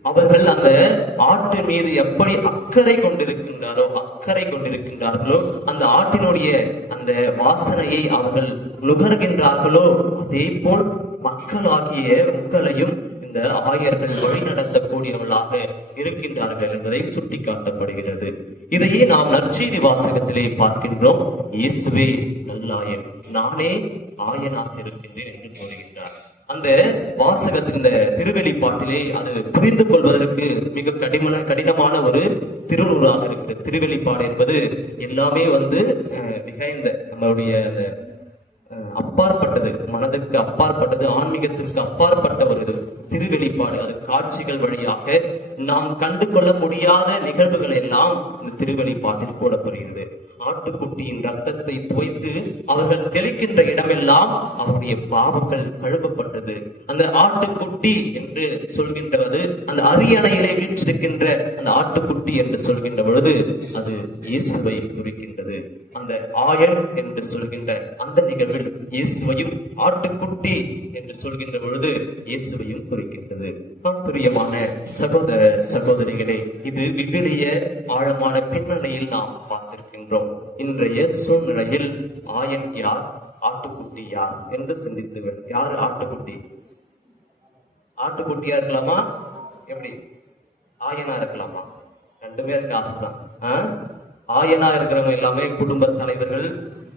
அவர்கள் அந்த ஆட்டு மீது எப்படி அக்கறை கொண்டிருக்கின்றார்களோ அந்த ஆட்டினுடைய அந்த வாசனையை அவர்கள் நுகர்கின்றார்களோ அதே போல் மக்களாகிய உங்களையும் இந்த ஆயர்கள் வழி நடத்தக்கூடியவர்களாக இருக்கின்றார்கள் என்பதை சுட்டிக்காட்டப்படுகிறது. இதையே நாம் நற்செய்தி வாசகத்திலே பார்க்கின்றோம். இயேசுவே நல்லாயன், நானே ஆயனாக இருக்கின்றேன் என்று கூறுகின்றார். அந்த வாசகத்தின் இந்த திருவெளிப்பாட்டிலே அது புரிந்து கொள்வதற்கு மிக கடினமான ஒரு திருநூறாக இருக்கிறது. திருவெளிப்பாடு என்பது எல்லாமே மிகைந்த நம்மளுடைய அந்த அப்பாற்பட்டது, மனதுக்கு அப்பாற்பட்டது, ஆன்மீகத்திற்கு அப்பாற்பட்ட ஒரு திருவெளிப்பாடு. அது காட்சிகள் வழியாக நாம் கண்டு கொள்ள முடியாத நிகழ்வுகள் எல்லாம் இந்த திருவெளிப்பாட்டில் போடப்படுகிறது. ஆட்டுக்குட்டியின் ரத்தத்தை துவைத்து அவர்கள் தெளிக்கின்ற இடமெல்லாம் அவருடைய பாவங்கள் கழுவப்பட்டது. அந்த ஆட்டுக்குட்டி என்று சொல்கின்றது, அந்த அரியணையிலே வீற்றிருக்கின்ற அந்த ஆட்டுக்குட்டி என்று சொல்கின்ற பொழுது அது இயேசுவை குறிக்கின்றது. அந்த ஆயன் என்று சொல்கின்ற அந்த நிகழ்வில் இயேசுவையும், ஆட்டுக்குட்டி என்று சொல்கின்ற பொழுது இயேசுவையும் குறிக்கின்றது. பிரியமான சகோதர சகோதரிகளே, இது விவிலிய ஆழமான பின்னணியில் நாம் பார்த்திருக்கின்றோம். இன்றைய சூழ்நிலையில் ஆயன் யார், ஆட்டுக்குட்டி யார் என்று சிந்தித்துகள். யார் ஆட்டுக்குட்டி? ஆட்டுக்குட்டியா இருக்கலாமா? எப்படி ஆயனா இருக்கலாமா? ரெண்டு பேருக்கு ஆசைதான். ஆயனா இருக்கிறவங்க எல்லாமே குடும்ப தலைவர்கள்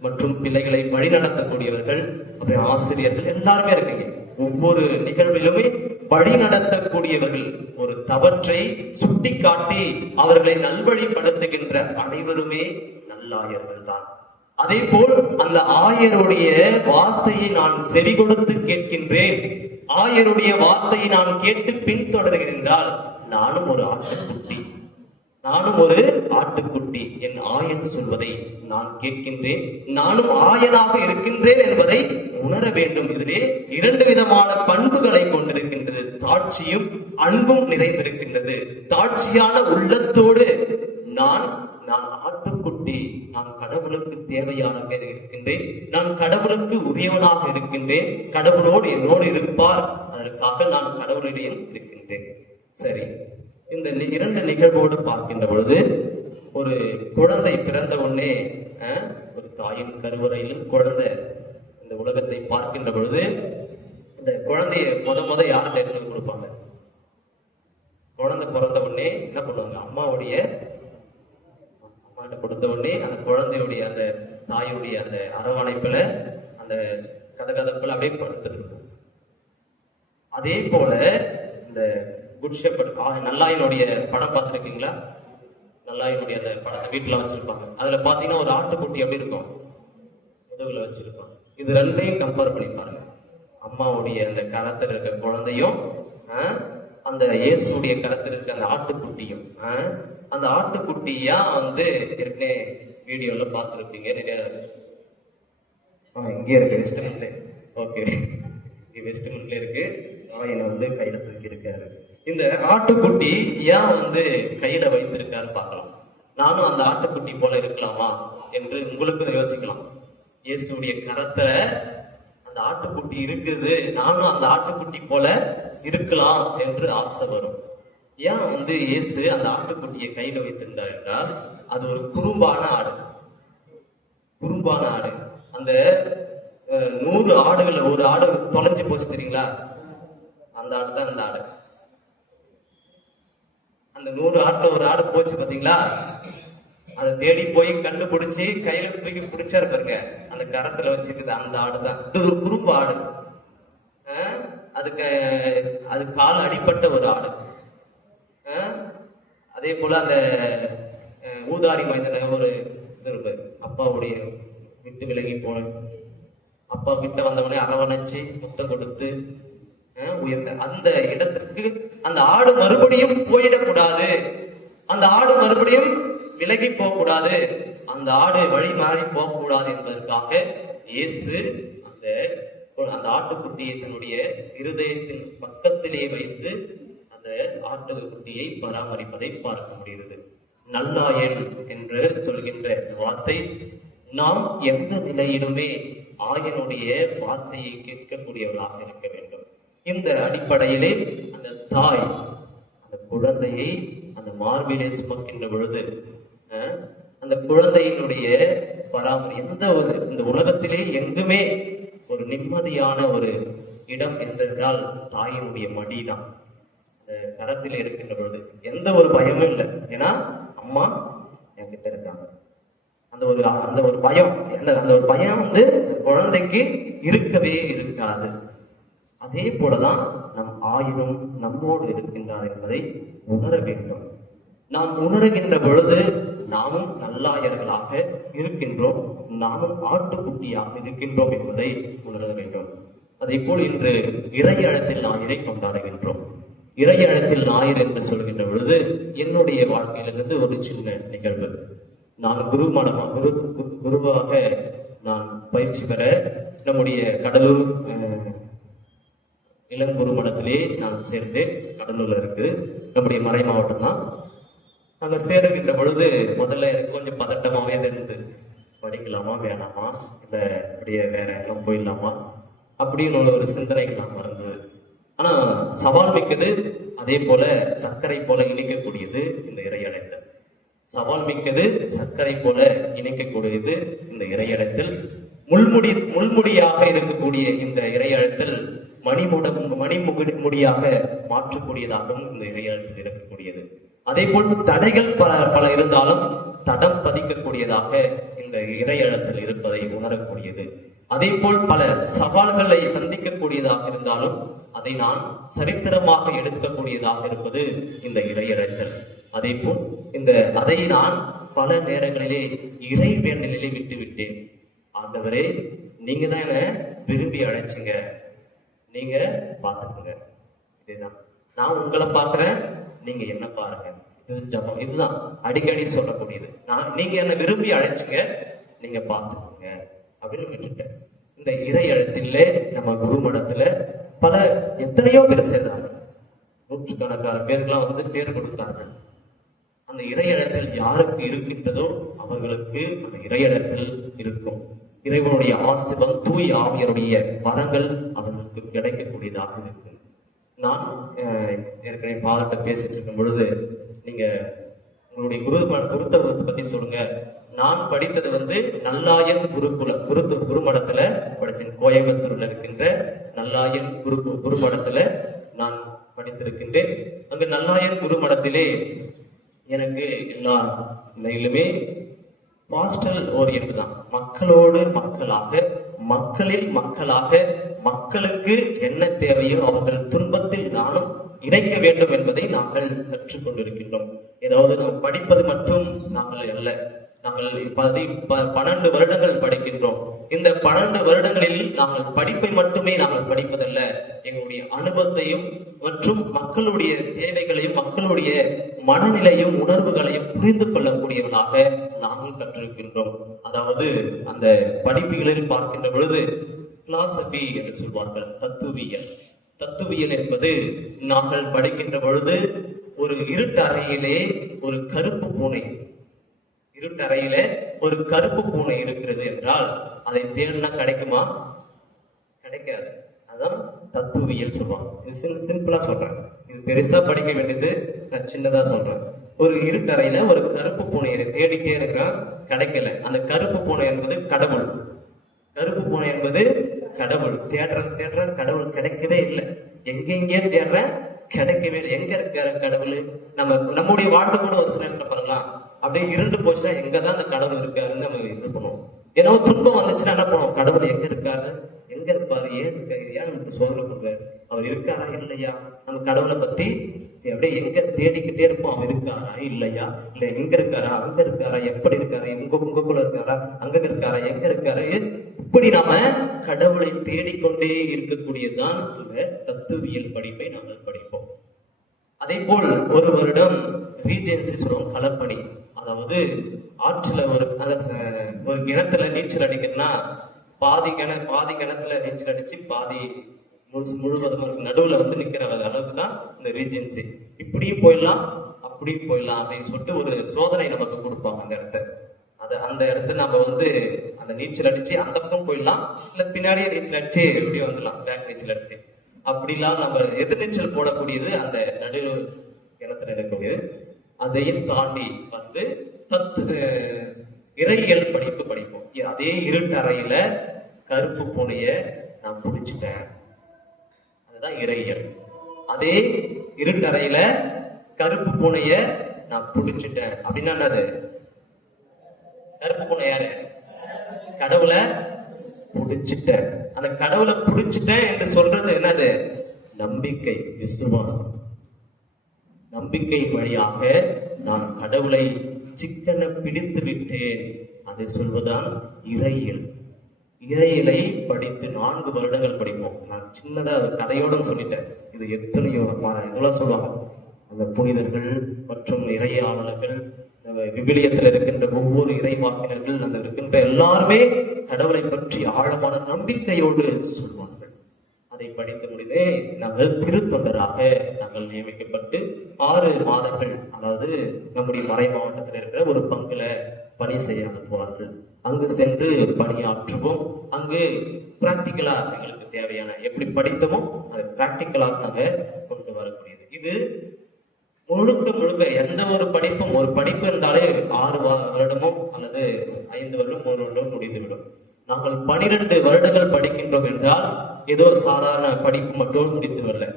மற்றும் பிள்ளைகளை வழிநடத்தக்கூடியவர்கள், அப்புறம் ஆசிரியர்கள் எல்லாருமே இருக்கீங்க. ஒவ்வொரு நிகழ்விலுமே வழி நடத்தக்கூடியவர்கள், ஒரு தவற்றை சுட்டி காட்டி அவர்களை நல்வழிப்படுத்துகின்ற அனைவருமே நல்லாயர்கள் தான். அதே போல் அந்த ஆயருடைய வார்த்தையை நான் செவி கொடுத்து கேட்கின்றேன், ஆயருடைய வார்த்தையை நான் கேட்டு பின்தொடர்கின்றால் நானும் ஒரு ஆட்டுக்குட்டி, நானும் ஒரு ஆட்டுக்குட்டி. என் ஆயன் சொல்வதை நான் கேட்கின்றேன், நானும் ஆயனாக இருக்கின்றேன் என்பதை உணர வேண்டும். இதிலே இரண்டு விதமான பண்புகளை கொண்டிருக்கின்றது. தாட்சியும் அன்பும் நிறைந்திருக்கின்றது. தாட்சியான உள்ளத்தோடு நான் ஆட்டுக்குட்டி, நான் கடவுளுக்கு தேவையாக இருக்கின்றேன், நான் கடவுளுக்கு உரியவனாக இருக்கின்றேன், கடவுளோடு என்னோடு இருப்பார், அதற்காக நான் கடவுளிடையே இருக்கின்றேன். சரி, இந்த இரண்டு நிகழ்வோடு பார்க்கின்ற பொழுது ஒரு குழந்தை பிறந்த உடனே ஒரு தாயின் கருவறையிலும் குழந்தை இந்த உலகத்தை பார்க்கின்ற பொழுது இந்த குழந்தைய முத யார்கிட்ட எடுத்து கொடுப்பாங்க? குழந்தை பிறந்த உடனே என்ன பண்ணுவாங்க? அம்மாட்ட கொடுத்த உடனே அந்த குழந்தையுடைய அந்த தாயுடைய அந்த அரவணைப்புல அந்த கதகதப்புல அப்படியே படுத்துருக்கு. அதே போல இந்த குட் ஷெப்பர்ட் நல்லாயினுடைய படம் பார்த்துருக்கீங்களா? நல்லாயினுடைய அந்த படத்தை வீட்டுல வச்சிருப்பாங்க. அதுல பாத்தீங்கன்னா ஒரு ஆட்டுக்குட்டி அப்படி இருக்கும், முதுகுல வச்சிருப்பாங்க. இது ரெண்டையும் கம்பேர் பண்ணி பாருங்க. அம்மாவுடைய அந்த கரத்தில் இருக்க குழந்தையும் அந்த இயேசுடைய கரத்தில் இருக்க அந்த ஆட்டுக்குட்டியும், அந்த ஆட்டுக்குட்டியா ஏற்கனவே வீடியோல பார்த்துருப்பீங்க. நிறைய இங்கே இருக்கு வெஸ்ட்மென்ட்ல. ஓகே, இங்க வெஸ்ட்மென்ட்ல இருக்கு. ஆயனை கையில தூக்கி இருக்காரு. இந்த ஆட்டுக்குட்டி ஏன் கையில வைத்திருக்காரு பார்க்கலாம். நானும் அந்த ஆட்டுக்குட்டி போல இருக்கலாமா என்று உங்களுக்கு யோசிக்கலாம். இயேசுடைய கரத்துல அந்த ஆட்டுக்குட்டி இருக்குது, நானும் அந்த ஆட்டுக்குட்டி போல இருக்கலாம் என்று ஆசை வரும். ஏன் இயேசு அந்த ஆட்டுக்குட்டியை கையில வைத்திருந்தார் என்றால் அது ஒரு குறும்பான ஆடு. குறும்பான ஆடு. அந்த 100 ஆடுகள்ல ஒரு ஆடு தொலைஞ்சு போச்சு தெரியுங்களா? அந்த ஆடு தான் அந்த ஆடு. அந்த 100 ஆட்டுல ஒரு ஆடு போச்சு பாத்தீங்களா? அதை தேடி போய் கண்டுபிடிச்சு கையில தூக்கி பிடிச்சா பாருங்க, அந்த கரத்துல வச்சிருக்குது அந்த ஆடுதான். இது ஒரு குறும்பு ஆடு. அது கால் அடிப்பட்ட ஒரு ஆடு. அதே போல அந்த ஊதாரி மைந்தன ஒரு இது, அப்பாவுடைய விட்டு விலகி போன அப்பா கிட்ட வந்தவனே அரவணைச்சு முத்தம் கொடுத்து உயர்ந்த அந்த இடத்திற்கு அந்த ஆடு மறுபடியும் போயிடக்கூடாது, அந்த ஆடு மறுபடியும் விலகி போகக்கூடாது, அந்த ஆடு வழி மாறி போகக்கூடாது என்பதற்காக இயேசு அந்த அந்த ஆட்டுக்குட்டியை தன்னுடைய இருதயத்தின் பக்கத்திலே வைத்து அந்த ஆட்டுக்குட்டியை பராமரிப்பதை பார்க்க முடிகிறது. நல்லாயன் என்று சொல்கின்ற வார்த்தை, நாம் எந்த நிலையிலுமே ஆயனுடைய வார்த்தையை கேட்கக்கூடியவர்களாக இருக்க வேண்டும். இந்த அடிப்படையிலே அந்த தாய் அந்த குழந்தையை அந்த மார்பிலே சுமக்கின்ற பொழுது அந்த குழந்தையினுடைய எந்த ஒரு இந்த உலகத்திலே எங்குமே ஒரு நிம்மதியான ஒரு இடம் என்றால் தாயினுடைய மடிதான். அந்த கரத்தில் இருக்கின்ற பொழுது எந்த ஒரு பயமும் இல்லை. ஏன்னா அம்மா என்கிட்ட இருக்காங்க. அந்த ஒரு பயம் அந்த ஒரு பயம் குழந்தைக்கு இருக்கவே இருக்காது. அதே போலதான் நம் ஆயினும் நம்மோடு இருக்கின்றார் என்பதை உணர வேண்டும். நாம் உணர்கின்ற பொழுது நாமும் நல்லாயர்களாக இருக்கின்றோம், நாமும் ஆட்டுக்குட்டியாக இருக்கின்றோம் என்பதை உணர வேண்டும். அதே போல் இன்று இறையழத்தில் ஞாயிறை கொண்டாடுகின்றோம். இறையழத்தில் ஞாயிறு என்று சொல்கின்ற பொழுது என்னுடைய வாழ்க்கையிலிருந்து ஒரு சின்ன நிகழ்வு. நான் குருவாக நான் பயிற்சி பெற நம்முடைய கடலூர் இளங்குரு மடத்திலே நான் சேர்ந்தேன். கடலூர்ல இருக்கு, நம்முடைய மறை மாவட்டம் தான். அங்க சேருகின்ற பொழுது முதல்ல எனக்கு கொஞ்சம் பதட்டமாவே இருந்து, படிக்கலாமா வேணாமா, இல்ல அப்படியே வேற எல்லாம் போயிடலாமா அப்படின்னு ஒரு சிந்தனைகள் நான் மறந்தது. ஆனா சவால் மிக்கது, அதே போல சர்க்கரை போல இணைக்கக்கூடியது இந்த இறையடைத்தல். சவால் மிக்கது, சர்க்கரை போல இணைக்கக்கூடியது இந்த இறையடைத்தல். முள்முடியாக இருக்கக்கூடிய இந்த இறையழத்தல் மணிமுடியாக மாற்றக்கூடியதாகவும் இந்த இறையழத்தில் இருக்கக்கூடியது. அதே போல் தடைகள் பல இருந்தாலும் தடம் பதிக்கக்கூடியதாக இந்த இறையழத்தில் இருப்பதை உணரக்கூடியது. அதே போல் பல சவால்களை சந்திக்கக்கூடியதாக இருந்தாலும் அதை நான் சரித்திரமாக எடுக்கக்கூடியதாக இருப்பது இந்த இறையழத்தல். அதே போல் அதை நான் பல நேரங்களிலே இறை வேண்டலிலே விட்டுவிட்டேன். ஆண்டவரே, நீங்க தான் என்ன விரும்பி அழைச்சிங்க, நீங்க பாத்துக்கோங்க. இதுதான் நான் உங்களை பாக்குறேன், நீங்க என்ன பாருங்க. இது ஜபம், இதுதான் அடிக்கடி சொல்லக்கூடியது. நீங்க என்ன விரும்பி அழைச்சிங்க, நீங்க பாத்துக்கோங்க அப்படின்னு விட்டுட்டேன். இந்த இறை அழைத்திலே நம்ம குருமடத்துல எத்தனையோ பேர் சேர்ந்தாங்க. நூற்றுக்கணக்கான பேருக்கெல்லாம் பேர் கொடுத்தார்கள். அந்த இறையடத்தில் யாருக்கு இருக்கின்றதோ அவர்களுக்கு அந்த இறையடத்தில் இருக்கும். இறைவனுடைய ஆசிர்வாதம், தூய் ஆவியருடைய வரங்கள் அவர்களுக்கு கிடைக்கக்கூடியதாக இருக்கு. நான் ஏற்கனவே பாதத்தை பேசிட்டு இருக்கும் பொழுது, நீங்க உங்களுடைய குருத்துவத்தை பத்தி சொல்லுங்க. நான் படித்தது நல்லாயன் குருமடத்துல படிச்சேன். கோயம்புத்தூர்ல இருக்கின்ற நல்லாயன் குருமடத்துல நான் படித்திருக்கின்றேன். அங்கு நல்லாயன் குருமடத்திலே எனக்கு எல்லா நிலையிலுமே பாஸ்டல் ஓரியன்ட் தான். மக்களோடு மக்களாக, மக்களில் மக்களாக, மக்களுக்கு என்ன தேவையோ அவர்கள் துன்பத்தில் நானும் இணைக்க வேண்டும் என்பதை நாங்கள் கற்றுக்கொண்டிருக்கின்றோம். ஏதாவது நாம் படிப்பது மட்டும் நாங்கள் அல்ல, நாங்கள் 12 வருடங்கள் படிக்கின்றோம். இந்த 12 வருடங்களில் நாங்கள் படிப்பை மட்டுமே நாங்கள் படிப்பதல்ல, எங்களுடைய அனுபவத்தையும் மற்றும் மக்களுடைய தேவைகளையும் மக்களுடைய மனநிலையும் உணர்வுகளையும் புரிந்து கொள்ளக்கூடியவர்களாக நாங்கள் கற்றிருக்கின்றோம். அதாவது அந்த படிப்புகளில் பார்க்கின்ற பொழுது பிலாசபி என்று சொல்வார்கள், தத்துவியல் என்பது நாங்கள் படிக்கின்ற பொழுது ஒரு இருட்டறையிலே ஒரு கருப்பு பூனை இருக்கிறது என்றால் அதை தேடினா கிடைக்குமா? கிடைக்காது. அதான் தத்துவியல் சொல்லுவாங்க. இது சிம்பிளா சொல்றேன், இது பெருசா படிக்க வேண்டியது, நான் சின்னதா சொல்றேன். ஒரு இருட்டறையில ஒரு கருப்பு பூனையை தேடிட்டே இருக்கிறான், கிடைக்கல. அந்த கருப்பு பூனை என்பது கடவுள். கருப்பு பூனை என்பது கடவுள். தேடுற கடவுள் கிடைக்கவே இல்லை. எங்கெங்கே தேடுற கிடைக்கவே இல்லை. எங்க இருக்கிற கடவுள்? நம்முடைய வாழ்க்கை கூட ஒரு சில நேரத்தில் பாருங்களா, அப்படியே இருண்டு போச்சுன்னா எங்கதான் அந்த கடவுள் இருக்காருன்னு நம்ம இது பண்ணுவோம். ஏன்னா துன்பம் வந்துச்சுன்னா என்ன பண்ணுவோம், கடவுள் எங்க இருக்காரு, எங்க இருப்பாரு, ஏன் நமக்கு சோதனை பண்றாரு, அவர் இருக்காரா இல்லையா, நம்ம கடவுளை பத்தி அப்படியே எங்க தேடிக்கிட்டே இருப்போம். அவர் இருக்காரா இல்லையா, இல்ல எங்க இருக்காரா, அங்க இருக்காரா, எப்படி இருக்காரு, உங்களுக்குள்ள இருக்காரா, அங்க இருக்காரா, எங்க இருக்காரு, இப்படி நாம கடவுளை தேடிக்கொண்டே இருக்கக்கூடியதுதான் இந்த தத்துவியல் படிப்பை நாங்கள் படிப்போம். அதே போல் ஒரு வருடம் ரீஜென்சி சொல்லுவோம், களப்பணி. அதாவது ஆற்றுல ஒரு கிணத்துல நீச்சல் அடிக்கணும்னா பாதி கிணத்துல நீச்சல் அடிச்சு பாதி முழுவதும் நடுவுல வந்து நிக்கிற அளவுக்கு தான் இந்த ரீஜென்சி. இப்படியும் போயிடலாம் அப்படியும் போயிடலாம் அப்படின்னு சொல்லிட்டு ஒரு சோதனை நமக்கு கொடுப்பாங்க அந்த இடத்த. அந்த இடத்த நம்ம வந்து அந்த நீச்சல் அடிச்சு அந்த பக்கம் போயிடலாம், இல்ல பின்னாடியே நீச்சல் அடிச்சு எப்படியே வந்துடலாம், பேக் நீச்சல் அடிச்சு. அப்படிலாம் நம்ம எதிர்நீச்சல் போடக்கூடியது அந்த நடு கிணத்துல இருக்கக்கூடியது. அதையும் தாண்டி வந்து இறையியல் படிப்போம். அதே இருட்டறையில கருப்பு பூனைய நான் பிடிச்சிட்டேன், அதுதான் இறையியல். அதே இருட்டறையில கருப்பு பூனைய நான் பிடிச்சிட்டேன் அப்படின்னா என்னது? கருப்பு பூனை யாரு? கடவுளை பிடிச்சிட்டேன். அந்த கடவுளை பிடிச்சிட்டேன் என்று சொல்றது என்னது? நம்பிக்கை, விசுவாசம். நம்பிக்கையின் வழியாக நான் கடவுளை சிக்கன பிடித்து விட்டேன், அதை சொல்வதான் இறையியல். இறையியலை படித்து 4 வருடங்கள் படிப்போம். நான் சின்னதா கதையோட சொல்லிட்டேன். இது எத்தனையோ இதெல்லாம் சொல்லுவாங்க. அந்த புனிதர்கள் மற்றும் இறையாளர்கள், விவிலியத்தில் இருக்கின்ற ஒவ்வொரு இறைவாக்கினர்கள், அந்த இருக்கின்ற எல்லாருமே கடவுளை பற்றி ஆழமான நம்பிக்கையோடு சொல்வார்கள். அதை படித்து முடிந்தே நாங்கள் திருத்தொண்டராக நாங்கள் நியமிக்கப்பட்டு 6 மாதங்கள், அதாவது நம்முடைய மறை மாவட்டத்தில் இருக்கிற ஒரு பங்குல பணி செய்ய அனுப்புவார்கள். அங்கு சென்று பணியாற்றுவோம். அங்கு பிராக்டிக்கலா எங்களுக்கு தேவையான எப்படி படித்தோமோ அதை பிராக்டிக்கலாக நாங்கள் கொண்டு வரக்கூடியது. இது முழுக்க எந்த ஒரு படிப்பும், ஒரு படிப்பு இருந்தாலே 6 வருடமோ அல்லது 5 வருடம் 3 வருடம் முடிந்துவிடும். நாங்கள் 12 வருடங்கள் படிக்கின்றோம் என்றால் ஏதோ சாதாரண படிப்பு மட்டும் முடித்து வரல.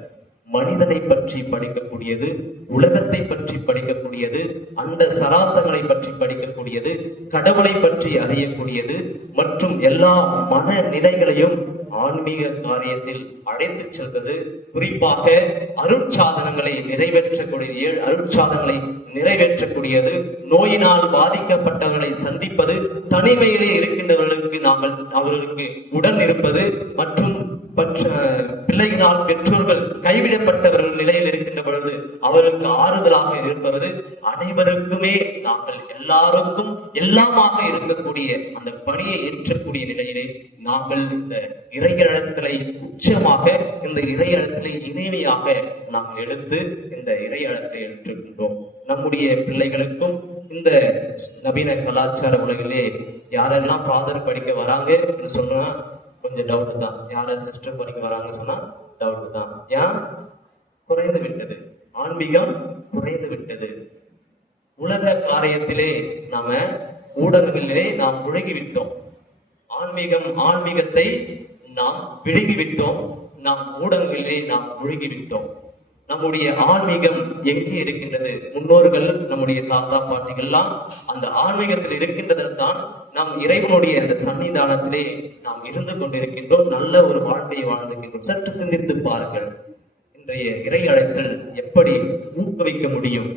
மனிதனை பற்றி படிக்கக்கூடியது, உலகத்தை பற்றி படிக்கக்கூடியது, அந்த சராசங்களை பற்றி படிக்கக்கூடியது, கடவுளை பற்றி அறியக்கூடியது மற்றும் எல்லா மன நிலைகளையும் ஆன்மீக காரியத்தில் அழைத்து செல்வது. குறிப்பாக அருட்சாதனங்களை நிறைவேற்றக்கூடிய 7 அருட்சாதனங்களை நிறைவேற்றக்கூடியது, நோயினால் பாதிக்கப்பட்டவர்களை சந்திப்பது, தனிமையிலே இருக்கின்றவர்களுக்கு நாங்கள் அவர்களுக்கு உடன் இருப்பது மற்றும் பிள்ளைகளால் பெற்றோர்கள் கைவிடப்பட்டவர்கள் நிலையில் இருக்கின்ற பொழுது அவர்களுக்கு ஆறுதலாக இருப்பது, அனைவருக்குமே நாங்கள் எல்லாருக்கும் எல்லாமாக இருக்கக்கூடிய அந்த பணியை ஏற்றக்கூடிய நிலையிலே நாங்கள் இந்த இறையழத்தலை உச்சமாக, இந்த இறையழத்தலை இணைமையாக நாங்கள் எடுத்து இந்த இறையழத்தை ஏற்றுகின்றோம். நம்முடைய பிள்ளைகளுக்கும் இந்த நவீன கலாச்சார உலகிலே யாரெல்லாம் ஃபாதர் படிக்க வராங்க சொன்னா கொஞ்சம் டவுட் தான். யார சிஸ்டர் படிக்க வராங்கன்னு சொன்னா டவுட் தான். ஏன்? குறைந்து விட்டது, ஆன்மீகம் குறைந்து விட்டது. உலக காரியத்திலே நாம ஊடகங்களிலே நாம் முழுகிவிட்டோம். ஆன்மீகத்தை நாம் விழுங்கிவிட்டோம். நாம் ஊடகங்களிலே நாம் முழுகிவிட்டோம். நம்முடைய ஆன்மீகம் எங்கே இருக்கின்றது? முன்னோர்கள், நம்முடைய தாத்தா பாட்டிகள்லாம் அந்த ஆன்மீகத்தில் இருக்கின்றதான் நாம் இறைவனுடைய அந்த சன்னிதானத்திலே நாம் இருந்து கொண்டிருக்கின்றோம். நல்ல ஒரு வாழ்க்கையை வாழ்ந்திருக்கின்றோம். சற்று சிந்தித்து பாருங்கள். இன்றைய இறை அழைத்தல் எப்படி ஊக்குவிக்க முடியும்?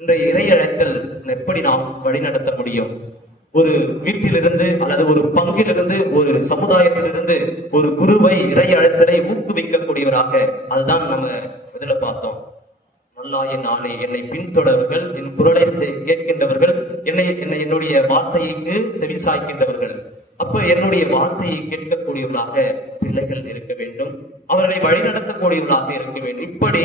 இன்றைய இறை அழைத்தல் எப்படி நாம் வழிநடத்த முடியும்? ஒரு வீட்டிலிருந்து அல்லது ஒரு பங்கிலிருந்து, ஒரு சமுதாயத்திலிருந்து ஒரு குருவை இறை அழைத்தலை ஊக்குவிக்கக்கூடியவராக, அதுதான் நம்ம இதுல பார்த்தோம். நல்லாயின் ஆணை, என்னை பின்தொடர்கள், என் குரலை கேட்கின்றவர்கள், என்னுடைய வார்த்தைக்கு செவிசாய்க்கின்றவர்கள். அப்ப என்னுடைய வார்த்தையை கேட்கக்கூடியவர்களாக பிள்ளைகள் இருக்க வேண்டும். அவர்களை வழிநடத்தக்கூடியவர்களாக இருக்க வேண்டும். இப்படி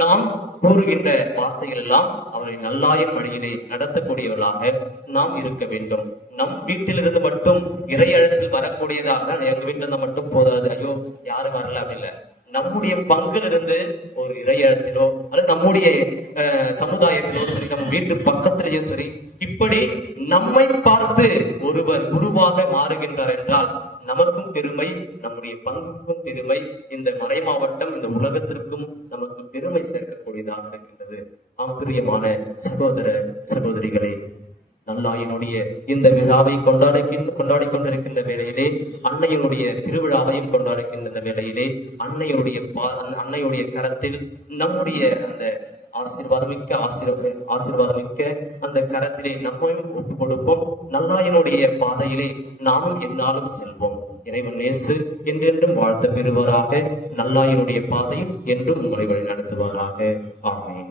நாம் கூறுகின்ற வார்த்தைகள் எல்லாம் அவரை நல்லாயின் வழியிலே நடத்தக்கூடியவர்களாக நாம் இருக்க வேண்டும். நம் வீட்டிலிருந்து மட்டும் இறையழத்தில் வரக்கூடியதாக எங்க வீட்டுல இருந்தா மட்டும் போதாது, ஐயோ யாரும் வரல இல்லை. நம்முடைய பங்கிலிருந்து ஒரு இறையழத்திலோ அல்லது நம்முடைய சமுதாயத்திலோ சரி, நம்ம வீட்டு பக்கத்திலேயோ சரி, இப்படி நம்மை பார்த்து ஒருவர் குருவாக மாறுகின்றார் என்றால் நமக்கும் பெருமை, நம்முடைய பங்குக்கும் பெருமை, இந்த மறை மாவட்டம் இந்த உலகத்திற்கும் நமக்கு பெருமை சேர்க்கக்கூடியதாக இருக்கின்றது. பிரியமான சகோதர சகோதரிகளை, நல்லாயினுடைய இந்த விழாவை கொண்டாடி கொண்டிருக்கின்ற வேளையிலே, அன்னையினுடைய திருவிழாவையும் கொண்டாடுகின்ற வேளையிலே, அன்னையுடைய கரத்தில் நம்முடைய அந்த ஆசீர்வாதமிக்க அந்த கரத்திலே நம்மையும் ஒப்புக் கொடுப்போம். நல்லாயினுடைய பாதையிலே நாமும் என்னாலும் செல்வோம். இறைவன் நேசு என்றென்றும் வாழ்த்த பெறுவாராக. நல்லாயினுடைய பாதையும் என்றும் உங்களை வழி நடத்துவாராக. ஆமென்.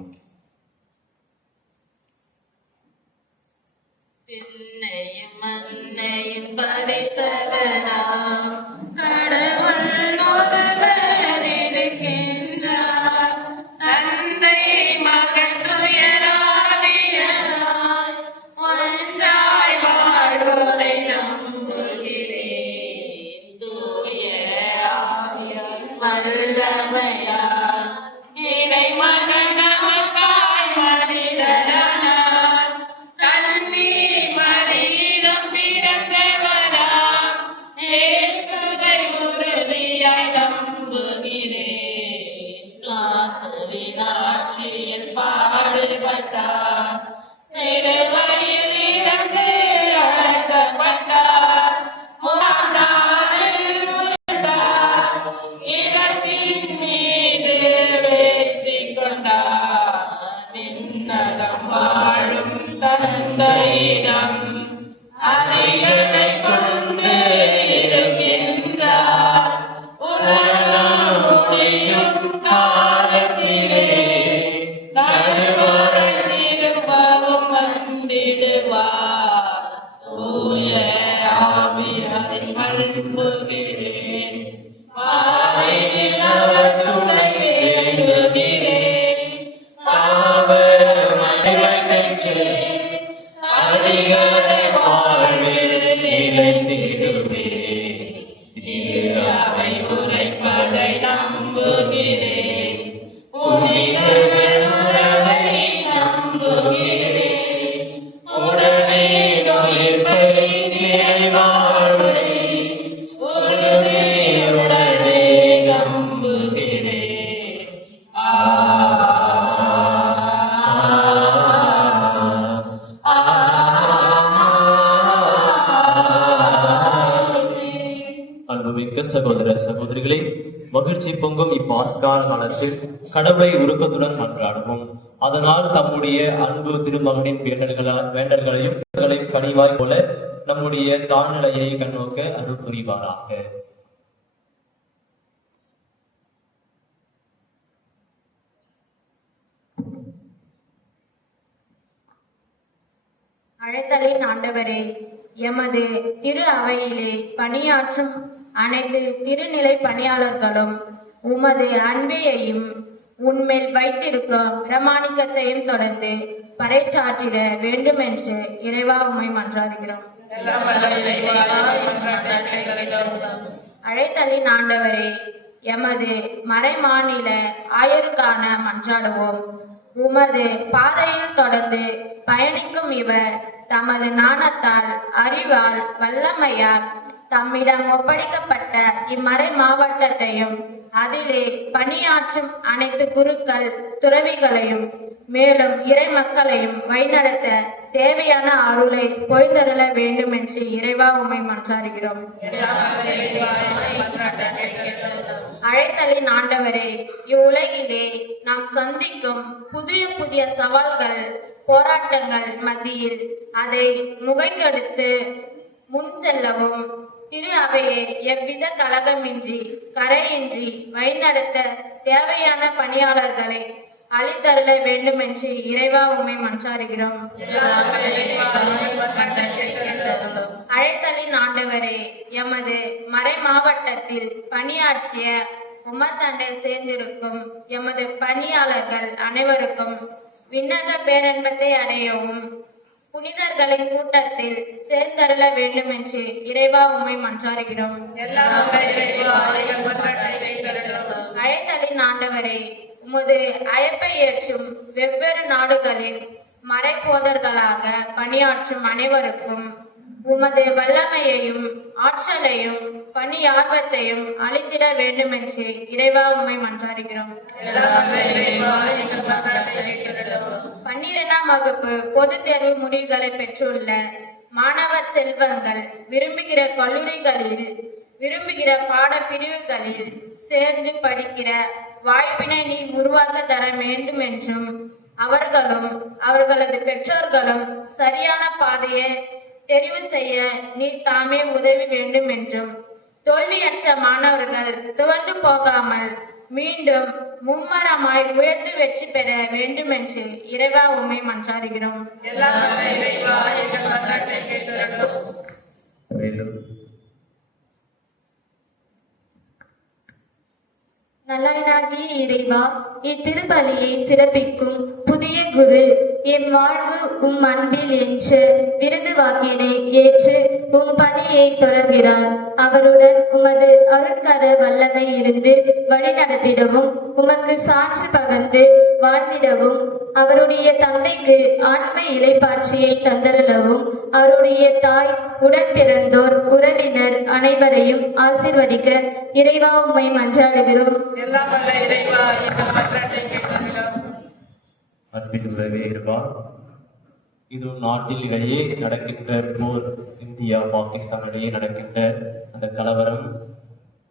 பின்னையும் மன்னையும் படைத்தவர் பணிகளை வாழ்வில் நிலைத்திடுவே. திரு அவை உரைப்பதை நம்புகிறேன். புனிதர்கள் உறவை நம்புகிறேன். உடனே நோய்ப்பை நிலை வாழ்வை உடனே நம்புகிறேன். அன்புமிக்க சகோதர சகோதரிகளே, மகிழ்ச்சி பொங்கும் இப்பாஸ்கால காலத்தில் கடவுளை உருக்கத்துடன் மன்றாடுவோம். அதனால் தம்முடைய அன்பு திருமகனின் வேண்டல்களையும் கனிவாய் போல நம்முடைய தாழ்நிலையை கண்ணோக்க அருள் புரிவாராக. அழைத்தலின் ஆண்டவரே, எமது திரு அவையிலே பணியாற்றும் அனைத்து திருநிலை பணியாளர்களும் உமது அன்பையையும் உன்மேல் வைத்திருக்கும் பிரமாணிக்கத்தையும் தொடர்ந்து பறைசாற்றிட வேண்டும் என்று இறைவா உம்மை மன்றாடுகிறோம். அழைத்தலின் ஆண்டவரே, எமது மறைமாநில ஆயருக்கான மன்றாடுவோம். உமது பாதையில் தொடர்ந்து பயணிக்கும் இவர் தமது ஞானத்தால், அறிவால், வல்லமையால் தம்மிடம் ஒப்படைக்கப்பட்ட இம்மறை மாவட்டத்தையும் அதிலே பணியாற்றும் அனைத்து குருக்கள் துறவிகளையும் மேலும் இறை மக்களையும் வழிநடத்த தேவையான அருளை பொய்தருள வேண்டும் என்று இறைவா உம்மை மன்றாடுகிறோம். அழைத்தலின் ஆண்டவரே, இவ்வுலகிலே நாம் சந்திக்கும் புதிய புதிய சவால்கள் போராட்டங்கள் மத்தியில் அதை முகைக்கெடுத்து முன் செல்லவும் திரு அவையை எவ்வித கலகமின்றி கரையின்றி வழிநடத்த தேவையான பணியாளர்களை அளித்தருள வேண்டும் என்று இறைவா உம்மை மன்றாடுகிறோம். அழைத்தலின் ஆண்டவரே, எமது மறை மாவட்டத்தில் பணியாற்றிய உமத்தண்டை சேர்ந்திருக்கும் எமது பணியாளர்கள் அனைவருக்கும் விண்ணக பேரன்பத்தை அடையவும் புனிதர்களின் கூட்டத்தில் சேர்ந்தருள வேண்டும் என்று இறைவா உம்மை மன்றாடுகிறோம். அழைத்தலின் ஆண்டவரே, உமது அழைப்பை ஏற்றும் வெவ்வேறு நாடுகளில் மறைபோதர்களாக பணியாற்றும் அனைவருக்கும் உமது வல்லமையையும் ஆற்றலையும் பணி ஆர்வத்தையும் அளித்திட வேண்டும் என்று இறைவா உம்மை மன்றாடுகிறோம். 12ஆம் வகுப்பு பொதுத் தேர்வு முடிவுகளை பெற்றுள்ள மாணவர் செல்வங்கள் விரும்புகிற கல்லூரிகளில் விரும்புகிற பாடப்பிரிவுகளில் சேர்ந்து படிக்கிற வாய்ப்பினை நீ உருவாக்க தர வேண்டும் என்றும் அவர்களும் அவர்களது பெற்றோர்களும் சரியான பாதையை தெரிவு செய்ய நீ தாமே உதவி வேண்டும் என்றும் தோல்வியற்ற மாணவர்கள் துவண்டு போகாமல் மீண்டும் மும்மரமாய் உயர்த்து வெற்றி பெற வேண்டும் என்று இறைவா உம்மை மன்றாடுகிறோம். நல்லாயினாகிய இறைவா, இத்திருப்பலியை சிறப்பிக்கும் புதிய குரு எம் வாழ்வு உம் அன்பில் என்ற விருது வாக்கினை ஏற்று உம் பணியை தொடர்கிறார். அவருடன் உமது அருட்கர வல்லமை இருந்து வழி நடத்திடவும் உமக்கு சான்று பகர்ந்து வாழ்ந்திடவும் அவருடைய தந்தைக்கு ஆன்ம இலைப்பாட்சியை தந்தருளவும் அவருடைய தாய் உடன் பிறந்தோர் உறவினர் அனைவரையும் ஆசீர்வதிக்க இறைவா உம்மை மன்றாடுகிறோம். அன்பின் உறவே இருப்பார். இது நாட்டில் இடையே நடக்கின்ற போர், இந்தியா பாகிஸ்தான் இடையே நடக்கின்ற அந்த கலவரம்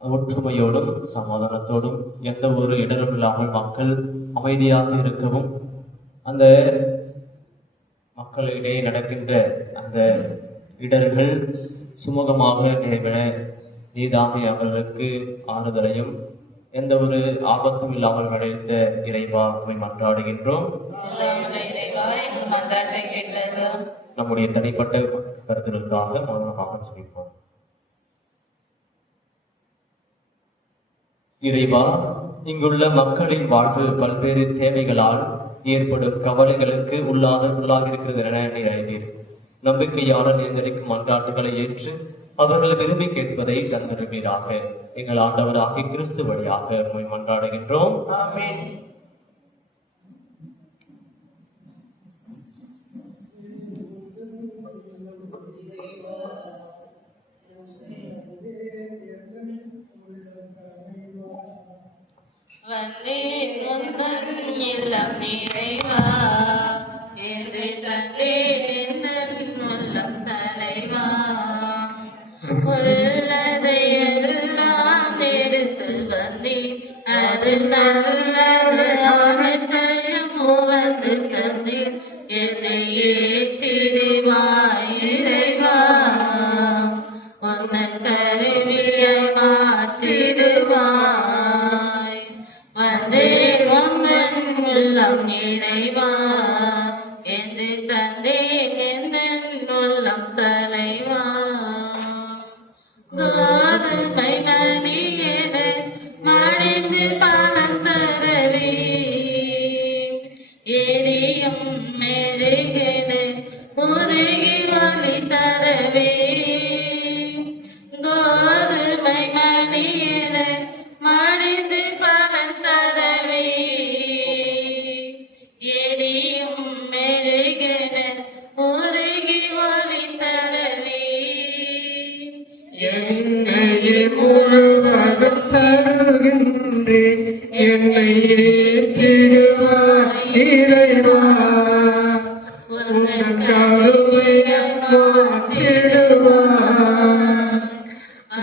ஒற்றுமையோடும் சமாதானத்தோடும் எந்த ஒரு இடரும் இல்லாமல் மக்கள் அமைதியாக இருக்கவும் அந்த மக்களிடையே நடக்கின்ற அந்த இடர்கள் சுமூகமாக நிறைவேற நீதாமே அவர்களுக்கு ஆறுதலையும் எந்த ஒரு ஆபத்தும் இல்லாமல் நடைத்த இறைவா உம்மை மன்றாடுகின்றோம். நம்முடைய தனிப்பட்ட கருத்துக்களுக்காக மௌனமாக ஜெபிப்போம். இறைவா, இங்குள்ள மக்களின் வாழ்வு பல்வேறு தேவைகளால் ஏற்படும் கவலைகளுக்கு உள்ளாகிருக்கிறது என நீர் அறிவீர். நம்பிக்கையாளர் நேர்ந்தெடுக்கும் மன்றாட்டுகளை ஏற்று அவர்கள் விரும்பி கேட்பதை தந்தருவீராக. எங்கள் ஆண்டவராகிய கிறிஸ்து வழியாக உம்மை மன்றாடுகின்றோம். ஆமென். வந்தேன் உந்தன் இல்லம் நிறைவா என்று தந்தேன் எந்தன் உள்ளம் தலைவா. உள்ளதையெல்லாம் எடுத்து வந்தேன், அது நல்லது அனைத்தையும் வந்து தந்தேன். என்னை ஏற்றிடுவாய் இறைவா, உந்தன் கருவியை மாற்றிடுவாய். வந்தேன் உந்தன் உள்ளம் நிறைவா என்று தந்தேன் எந்தன் உள்ளம் தலைவா. கோதுமை மணியென மடிந்து பலன் தரவே, எரியும் மெருகென உருகி ஒளி தரவே. கோதுமை மணியென மடிந்து பலன் தரவே, எரியும் மெருகென உருகி ஒளி தரவே. என்னையே முழுவதும் தருகின்றேன், என்னை ஏற்றிடுவாய் இறைவா, உந்தன் கருவியை மாற்றிடுவாய்.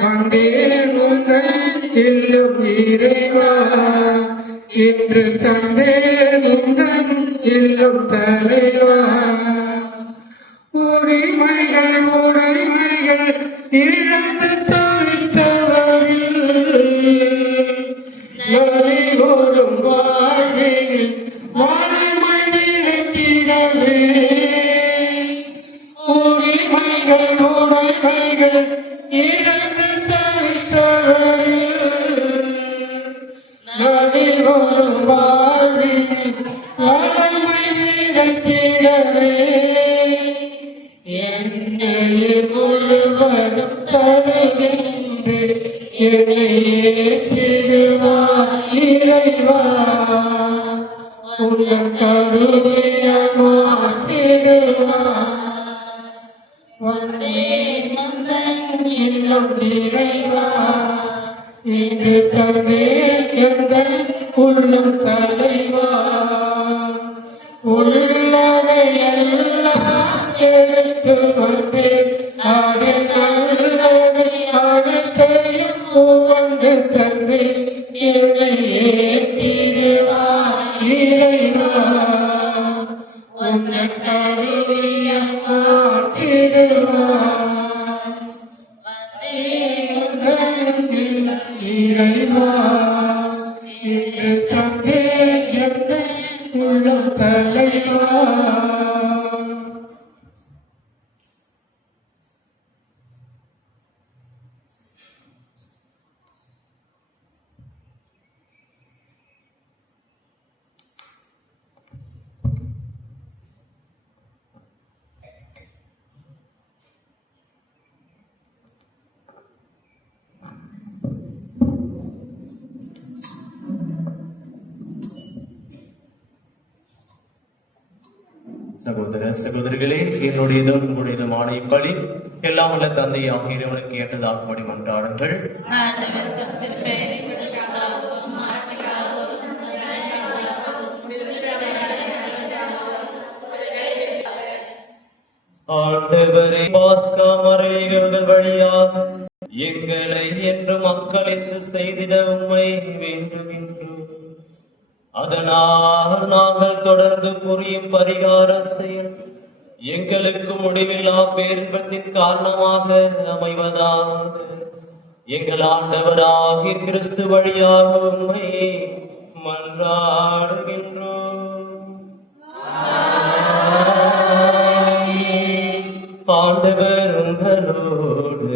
வந்தேன் உந்தன் இல்லம் இறைவா, இன்று தந்தேன் உந்தன் இல்லம் தலைவா. உரிமைகள் உடைமைகள் இழந்து தவித்தவரில் நலி வரும் வாழ்வில் வலிமை நிறுத்திடவே. உரிமைகள் உடைமைகள் இழந்து தவித்தவரில் நலி வரும் வாழ்வில் வலிமை நிறுத்திடவே. என்னையே முழுவதும் தருகின்றேன், என்னை ஏற்றிடுவாய் இறைவா, உந்தன் கருவியை மாற்றிடுவாய். வந்தேன் உந்தன் இல்லம் நிறைவா, இது தந்தேன் எந்தன் உள்ளம் தலைவா. உள்ளதையெல்லாம் எடுத்து வந்தேன், அது நல்லது அனைத்தையும் வந்து தந்தேன். என்னை ஏற்றிடுவாய் இறைவா, உந்தன் கருவியை மாற்றிடுவாய். வந்தேன் உந்தன் இல்லம் இறைவா, இது தந்தேன் எந்தன் உள்ளம் தலைவா. சகோதர சகோதரிகளே, என்னுடையதும் உங்களுடையதுமான இப்பலி எல்லாம் உள்ள தந்தையாக இறைவனுக்கு ஏற்றதாகும்படி மன்றாடுங்கள். ஆண்டவர் தம் திருப்பெயரை விடுதலாகவும் மாற்றியாகவும் ஆண்டவரே, பாஸ்கா மறைகள் வழியாக எங்களை என்று மக்களித்து செய்திட உம்மை வேண்டுகின்றோம். அதனால் நாங்கள் தொடர்ந்து புரியும் பரிகார செயல் எங்களுக்கு முடிவில்லா பேரின்பத்தின் காரணமாக அமைவதாக எங்கள் ஆண்டவராகிய கிறிஸ்து வழியாக உம்மை மன்றாடுகின்றோம். ஆண்டவர் உங்களோடு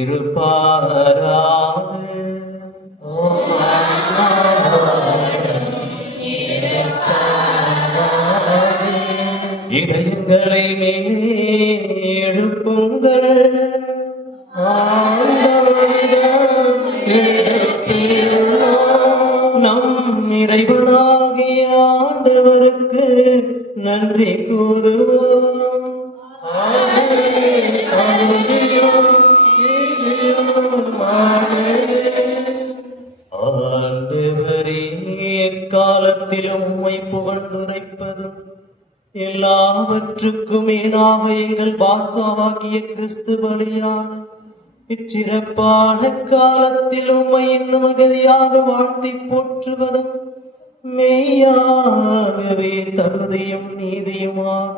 இருப்பாராக. இதயங்களை மேலே எழுப்புங்கள். நம் இறைவனாகிய ஆண்டவருக்கு நன்றி கூறுவோம். ஆண்டவரே, எக்காலத்திலும் உம்மை புகழ்ந்துரைப்பதும் எல்லாவற்றுக்கும் மேலாக எங்கள் பாஸ்வாவாகிய கிறிஸ்து பலியான இச்சிறப்பான காலத்தில் உம்மை இன்னும் அகதியாக வாழ்த்தி போற்றுவதும் மெய்யாகவே தகுதியும் நீதியுமாக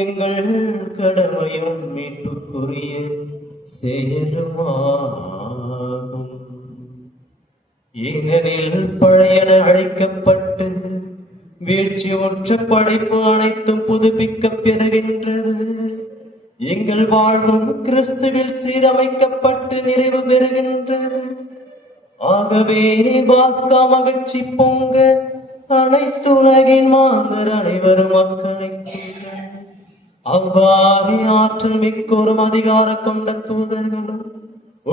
எங்கள் கடமையும் மீட்புக்குரிய செயலுமாகும். ஏனெனில் பழையன அழைக்கப்பட்டு வீழ்ச்சி உற்ற படைப்பு அனைத்தும் புதுப்பிக்கப் பெறுகின்றது. எங்கள் வாழ்வும் கிறிஸ்துவில் சீரமைக்கப்பட்டு நிறைவு பெறுகின்றது. ஆகவே பாஸ்கா மகிழ்ச்சி பொங்க அனைத்து உலகின் மாந்தர் அனைவரும் அக்களிக்கின்றனர். அவ்வாறே ஆற்றல் மிக்கோரும் அதிகார கொண்ட தூதர்களும்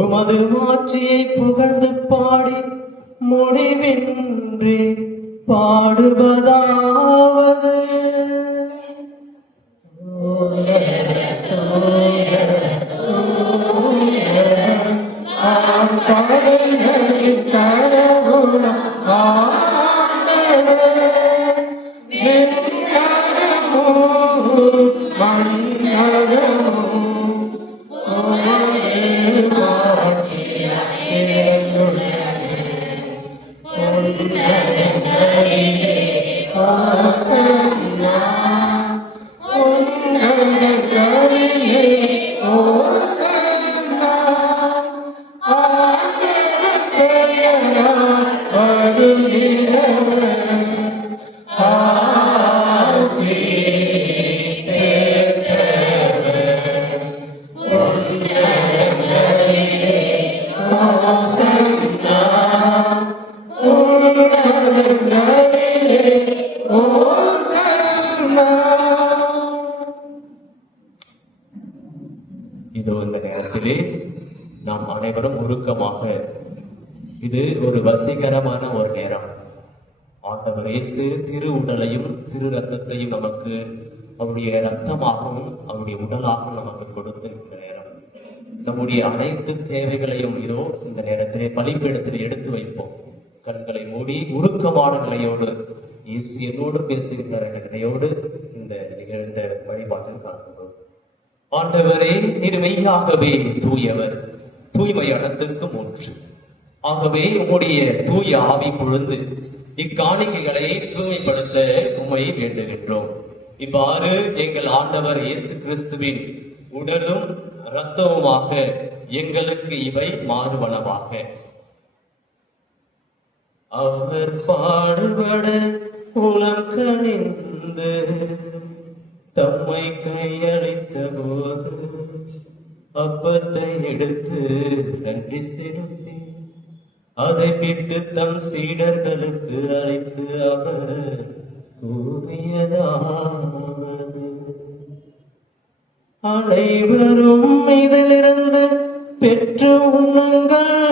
உமது ஆட்சியை புகழ்ந்து பாடி முடிவின்றி பாடுவதாவது. இதோ இந்த நேரத்திலே நாம் அனைவரும் உருக்கமாக, இது ஒரு வசீகரமான ஒரு நேரம். ஆண்டவர் இயேசு திரு உடலையும் திரு ரத்தத்தையும் நமக்கு அவருடைய ரத்தமாகவும் அவருடைய உடலாகவும் நமக்கு கொடுத்திருக்கிற நேரம். நம்முடைய அனைத்து தேவைகளையும் இதோ இந்த நேரத்திலே பலிபீடத்தில் எடுத்து வைப்போம். கண்களை மூடி உருக்கமான நிலையோடு இயேசு என்னோடு பேசுகின்ற நிலையோடு இந்த நிகழ்ந்த வழிபாட்டில் காண்கிறோம். ஆண்டவரே, நீர் மெய்யாகவே தூயவர், தூய்மை அனைத்திற்கு மூன்று. ஆகவே உம்முடைய தூய ஆவி பொழுது இக்காணிக்கைகளை தூய்மைப்படுத்த உம்மை வேண்டுகின்றோம். இவ்வாறு எங்கள் ஆண்டவர் இயேசு கிறிஸ்துவின் உடலும் இரத்தமுமாக எங்களுக்கு இவை மாறுவனவாக. அவர் பாடுபட உளம் கனிந்து தம்மை கையளித்த போது அப்பத்தை எடுத்து நன்றி செலுத்தி அதை விட்டு தம் சீடர்களுக்கு அழைத்து அவர் கூறியதாவது: அனைவரும் இதிலிருந்து பெற்று உண்ணுங்கள்,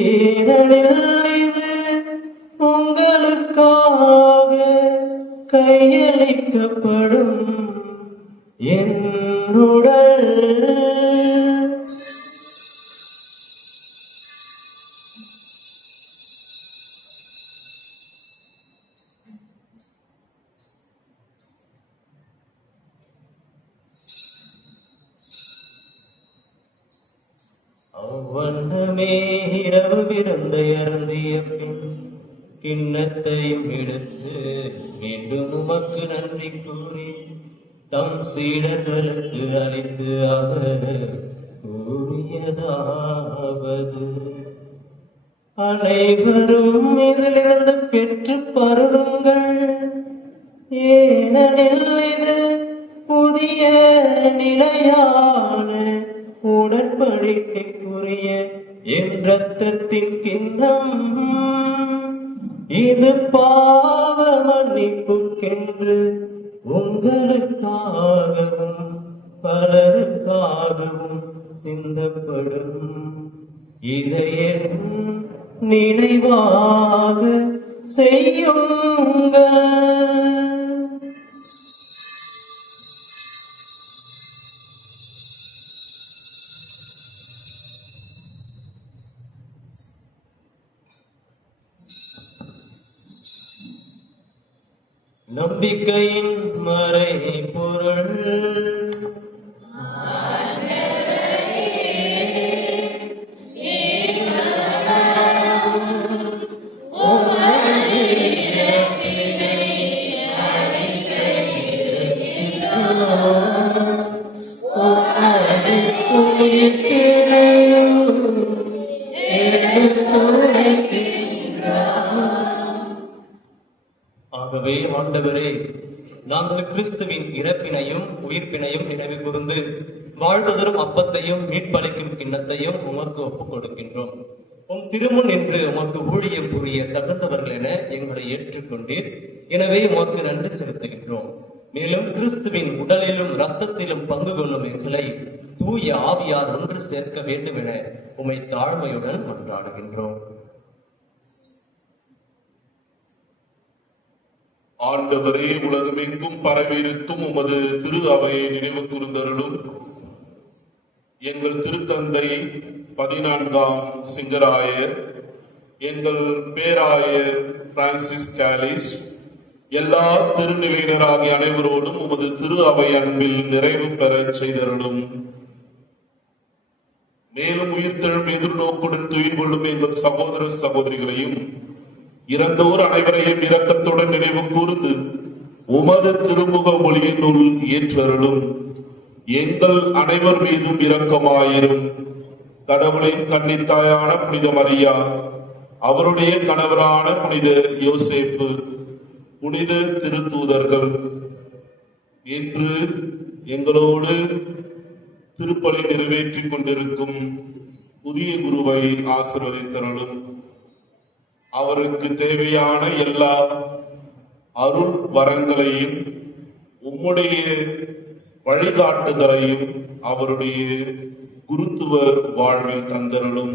ஏனெனில் இது உங்களுக்காக கையளிக்கப்படும் என் உடல். அவ்வண்ணமே இரவு விருந்தை அருந்திய பின் கிண்ணத்தையும் எடுத்து மீண்டும் உமக்கு நன்றி கூறி தம் சீடர்களுக்கு அளித்து அவர் கூறியதாவது: அனைவரும் இதிலிருந்து பெற்று பருகுங்கள், ஏனெனில் இது புதிய நிலையான உடன்படிக்கைக்குரிய என் இரத்தத்தின் கிண்ணம். இது பாவ மன்னிப்புக்கென்று உங்கள் உங்களுக்காகவும் பலருக்காகவும் சிந்தப்படும் இதையன் நினைவாக செய்யுங்கள். நம்பிக்கையின் மறைபொருள் ஆகவே ஆண்டவரே, நாங்கள் கிறிஸ்துவின் இறப்பினையும் உயிர்ப்பினையும் நினைவு கூர்ந்து வாழ்வதரும் அப்பத்தையும் மீட்பளிக்கும் கிண்ணத்தையும் உமக்கு ஒப்புக் கொடுக்கின்றோம். உம் திருமுன் என்று உமக்கு ஊழியம் புரிய தகுந்தவர்கள் என எங்களை ஏற்றுக்கொண்டீர். எனவே உமக்கு நன்றி செலுத்துகின்றோம். மேலும் கிறிஸ்துவின் உடலிலும் இரத்தத்திலும் பங்கு கொள்ளும் எங்களை தூய ஆவியார் ஒன்று சேர்க்க வேண்டும் என உம்மை தாழ்மையுடன் மன்றாடுகின்றோம். ஆண்டவரே, உலகமெங்கும் பரவியிருக்கும் உமது திரு அவையை நினைவு கூர்ந்தருளும். எங்கள் திருத்தந்தை 14ஆம் சிங்கராயர், எங்கள் பேராயர் பிரான்சிஸ் காலிஸ், எல்லா திருநிலையினராகிய அனைவரோடும் உமது திரு அவை அன்பில் நிறைவு பெற செய்தருளும். மேலும் உயிர்த்தெழும் எதிர்நோக்குடன் துயில் கொள்ளும் எங்கள் சகோதர சகோதரிகளையும் இறந்தோர் அனைவரையும் இரக்கத்துடன் நினைவு கூர்ந்து உமது திருமுக ஒளியினுள் ஏற்றருளும். எங்கள் அனைவர் மீதும் இரக்கமாயிரும். கடவுளின் கன்னித்தாயான புனித மரியா, அவருடைய கணவரான புனித யோசேப்பு, புனித திருத்தூதர்கள், இன்று எங்களோடு திருப்பலி நிறைவேற்றிக் கொண்டிருக்கும் புதிய குருவை ஆசீர்வதித்தருளும். அவருக்கு தேவையான எல்லா அருள் வரங்களையும் உம்முடைய வழிகாட்டுதலையும் அவருடைய குருத்துவ வாழ்வில் தந்தருளும்.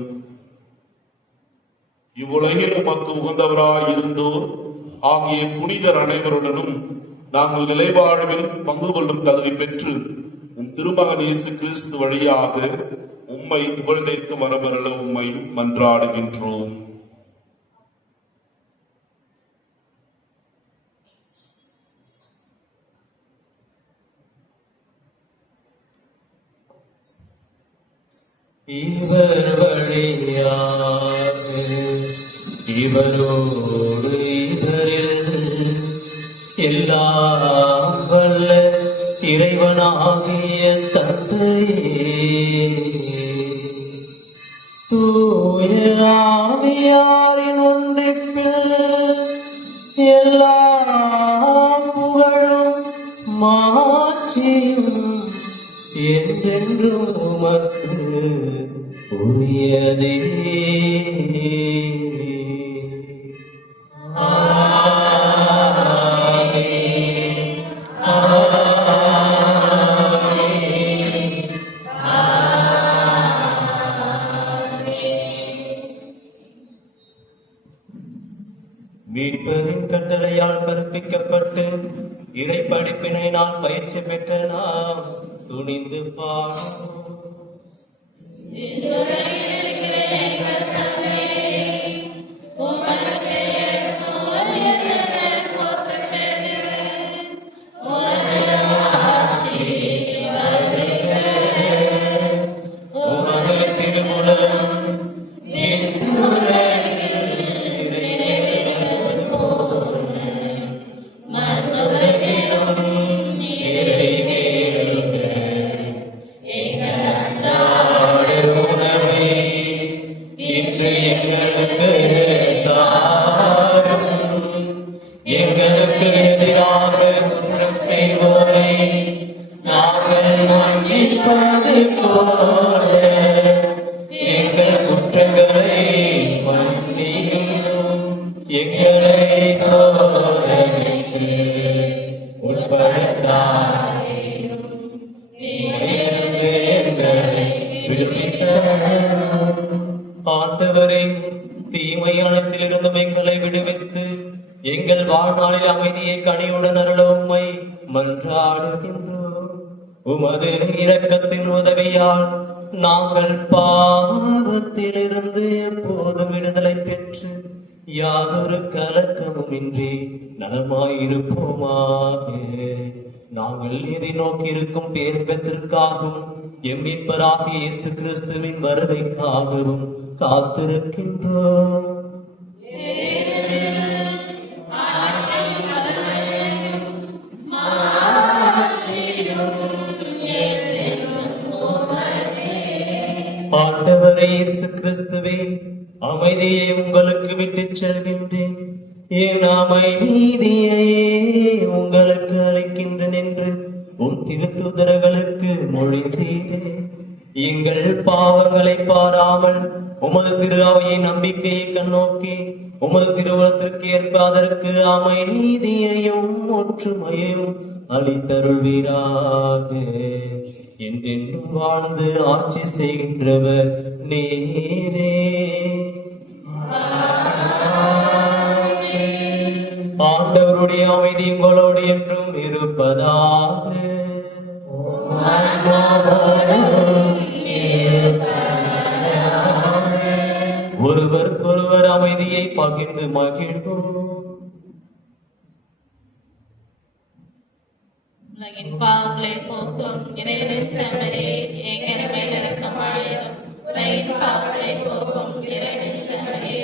இவ்வுலகில் உமக்கு உகந்தவராய் இருந்தோர் ஆகிய புனிதர் அனைவருடனும் நாங்கள் நிலைவாழ்வில் பங்கு கொள்ளும் தகுதி பெற்று உம் திருமகன் இயேசு கிறிஸ்து வழியாக உம்மை புகழ்ந்தைத்து மரபருள உம்மை மன்றாடுகின்றோம். இவர் வழியாக இவரோடு இவரில் எல்லாம் வல்ல இறைவனாகிய தந்தையே, தூய ஆவியாரின் ஒன்றிப்பில் எல்லா புகழும் மாட்சியும் என்றென்றும் உமக்கு உரியதே. மீட்பரின் கட்டளையால் கற்பிக்கப்பட்டு இறை படிப்பினை நான் பயிற்சி பெற்ற நாம் துணிந்து பாடும். இன்று எங்களுக்கு ஆண்டவரே, தீமை அனைத்திலிருந்தும் எங்களை விடுவித்து எங்கள் வாழ்நாளில் அமைதியை கனியுடன் அருள உம்மை மன்றாடுகின்றோம். உமது இரக்கத்தின் உதவியால் நாங்கள் பாவத்திலிருந்து எப்போதும் விடுதலை பெற்று யாதொரு கலக்கமுமின்றி நலமாயிருப்போமாக. நாங்கள் எதை நோக்கி இருக்கும் பேர்பத்திற்காகவும் எம் மீட்பராகிய இயேசு கிறிஸ்துவின் வருகைக்காகவும் காத்திருக்கின்றோம். ஆண்டவரே இயேசு கிறிஸ்துவே, அமைதியை உங்களுக்கு விட்டுச் செல்கின்றேன், என் அமைதியையே உங்களுக்கு அளிக்கின்றேன் என்று உம் திருத்தூதர்களுக்கு மொழிந்தீரே. எங்கள் பாவங்களை பாராமல் உமது திரு அவையை நம்பிக்கையை கண்ணோக்கி உமது திருவுளத்திற்கு ஏற்ப அதற்கு அமைதியையும் ஒற்றுமையையும் அளித்தருள்வீராக. என்றென்றும் வாழ்ந்து ஆட்சி செய்கின்றவர் நீரே. ஆண்டவருடைய அமைதி உங்களோடு என்றும் இருப்பதாக. ஒருவருக்கொருவர் அமைதியை பகிர்ந்து மகிழ்வோம். உலகின் பாவங்களை போக்கும் இறைவனின் செம்மறே, எங்கள் மேல் இரக்கமாயிரும். உலகின் பாவங்களை போக்கும் இறைவனின் செம்மறே,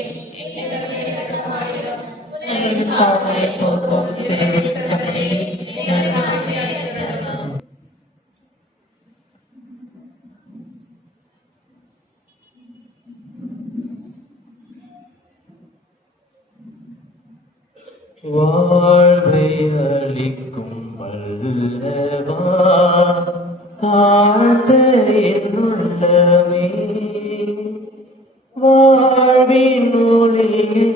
எங்கள் மேல் இரக்கமாயிரும். உலகின் பாவங்களை போக்கும் இறைவனின் செம்மறே, எங்கள் மேல் இரக்கமாயிரும். வாழ்வை அளிக்கும் வல்லவா, தாழ்ந்த என்னுள்ளமே, வாழ்வின் ஒளியை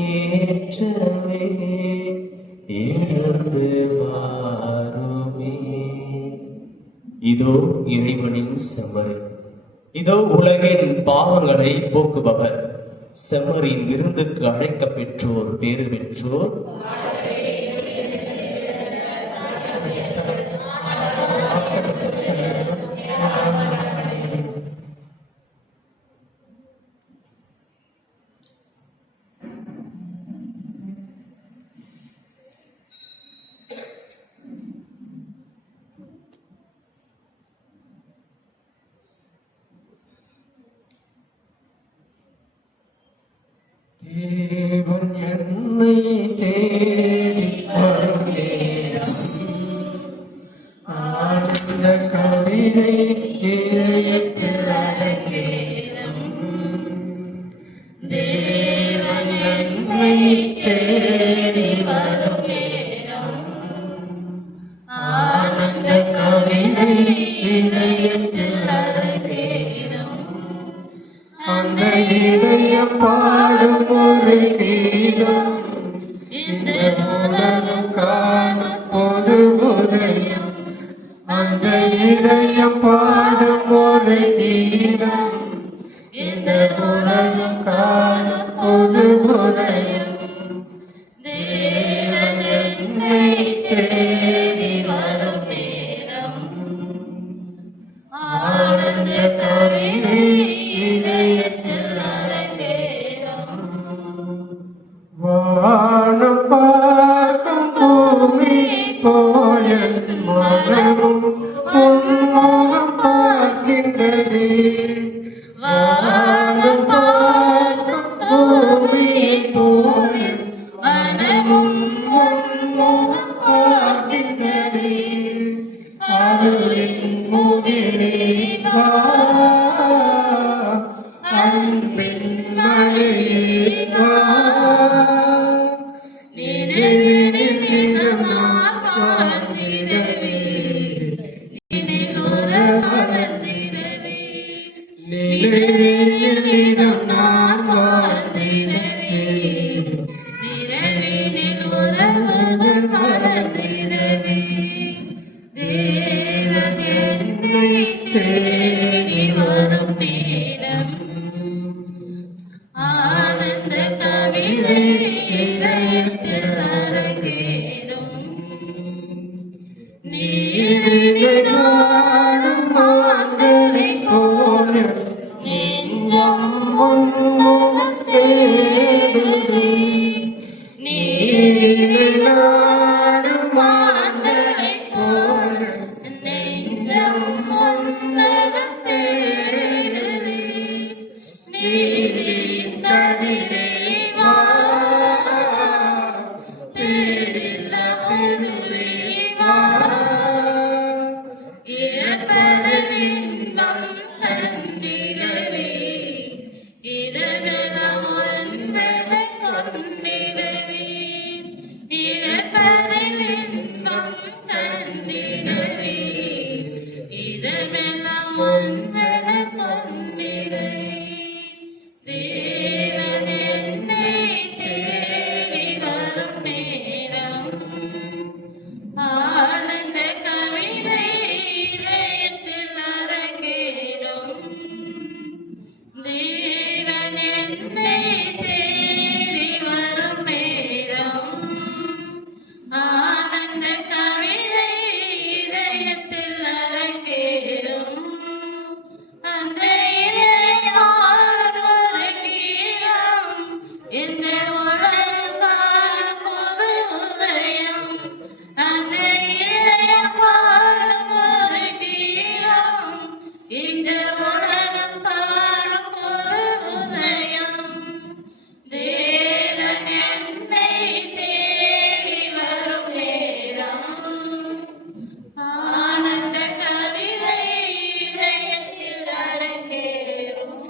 ஏற்றவே எழுந்து வாருமே. இதோ இறைவனின் செம்மறி, இதோ உலகின் பாவங்களை போக்குபவர். செம்மறியின் விருந்துக்கு அழைக்க பெற்றோர் பேறு பெற்றோர். தேவன் என்னை தேடி வரும் நேரம், ஆனந்த கவிதை இதயத்தில் அரங்கேறும். தேவன் என்னை தேடி வரும் நேரம், ஆனந்த கவிதை இதயத்தில் அரங்கேறும். அந்த இதயம் பாடும் ஒரு கீதம், இந்த உலகம் காணும் பொது உதயம். அந்த இதயம் பாடும் ஒரு கீதம், இந்த உலகம் காணும் பொது உதயம். தேவன் என்னை தேடி வரும் நேரம், ஆனந்த கவிதை இதயத்தில் அரங்கேறும். வானம் பார்க்கும் பூமி போல மனமும் உன்முகம் பார்க்கின்றது. வானம் பார்க்கும் பூமி போல மனமும் உன்முகம் பார்க்கின்றது. அருளின் முகிலே வா, அன்பின் மழையே வா. நினைவினில் நான் வாழ்ந்திடவே, நினைவில் உறவு மலர்ந்திடவே. நினைவினில் நான் வாழ்ந்திடவே, நினைவினில் உறவுகள் மலர்ந்திடவே. தேவன் என்னை தேடி நாடும் மாந்தரை போல நெஞ்சம் உன்னதம் தேடுதே. நீரை நாடும் மாந்தரை போல நெஞ்சம் உன்னதம் தேடுதே. நீரின் கதிரே வா, தேரில்ல உருவே வா. இறப்பதன் இன்பம் தந்திடவே, இதமெல்லாம் ஒன்றென கொண்டிடவே. இறப்பதன் இன்பம் தந்திடவே, இதமெல்லாம் ஒன்றென கொண்டிடவே. தேவன் என்னை தேடி வரும் நேரம், ஆனந்த கவிதை இதயத்தில் அரங்கேறும். தேவன் என்னை தேடி வரும் நேரம், ஆனந்த கவிதை இதயத்தில் அரங்கேறும். அந்த இறைவாளர் வருகிறாம், இந்த உலகம் காணும் புது உதயம். அந்த இறைவாளர் வருகிறாம், இந்த உலகம் காணும் புது உதயம். தேவன் என்னை தேடி வரும் நேரம், ஆனந்த கவிதை இதயத்தில் அரங்கேறும்.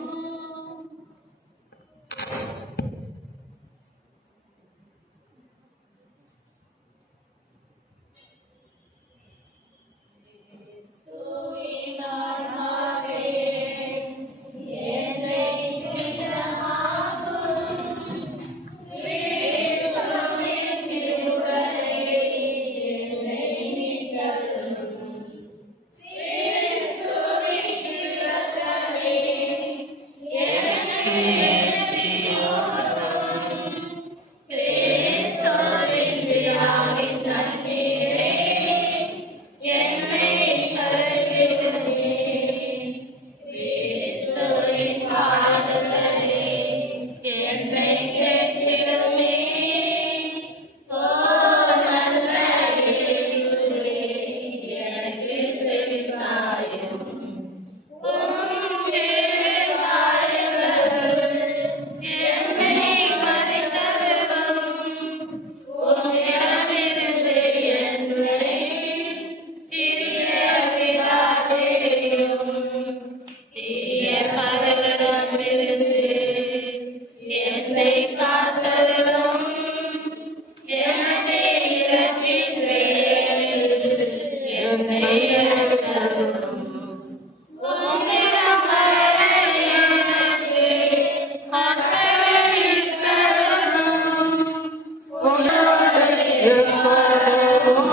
என்னை காத்தருளும். எனது இறப்பின் வேளையில் என்னை எடுத்தருளும். உம்மிடம் வர எனக்கு கட்டளையிட்டருளும். உன்னோடு எப்போதும்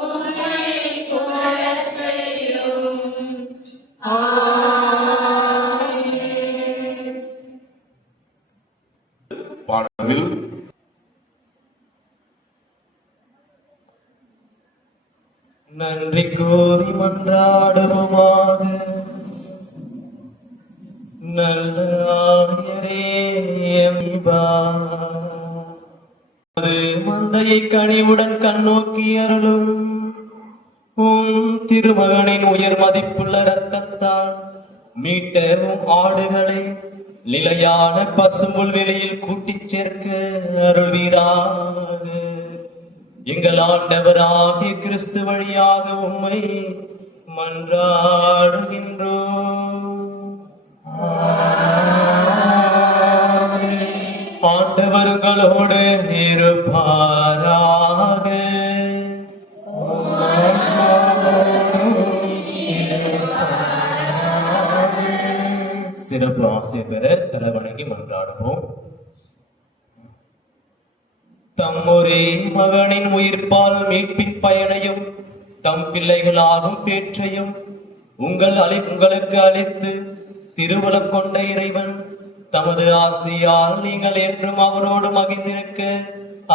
உம்மை கூறச் செய்யும். பாடலில் நன்றி கூறி மன்றாடுவோமாக. நல்ல ஆயரே எம்பா, அது மந்தையை கனிவுடன் கண்ணோக்கி அருளும். உம் திருமகனின் உயர் மதிப்புள்ள இரத்தத்தால் மீட்ட உம் ஆடுகளை நிலையான பசும்புல் வெளியில் கூட்டிச் சேர்க்க அருள்வீராக. எங்கள் ஆண்டவராகிய கிறிஸ்து வழியாக உம்மை மன்றாடுகின்றோம். ஆண்டவர் உங்களோடு இருப்பாராக. சிறப்பு ஆசை பெற தலைவணங்கி மன்றாடுவோம். தம்முரே மகனின் உயிர்ப்பால் மீட்பின் பயனையும் தம் பிள்ளைகளாகும் பேற்றையும் உங்களுக்கு அளித்து திருவுளம் கொண்ட இறைவன் தமது ஆசையால் நீங்கள் என்றும் அவரோடு மகிழ்ந்திருக்க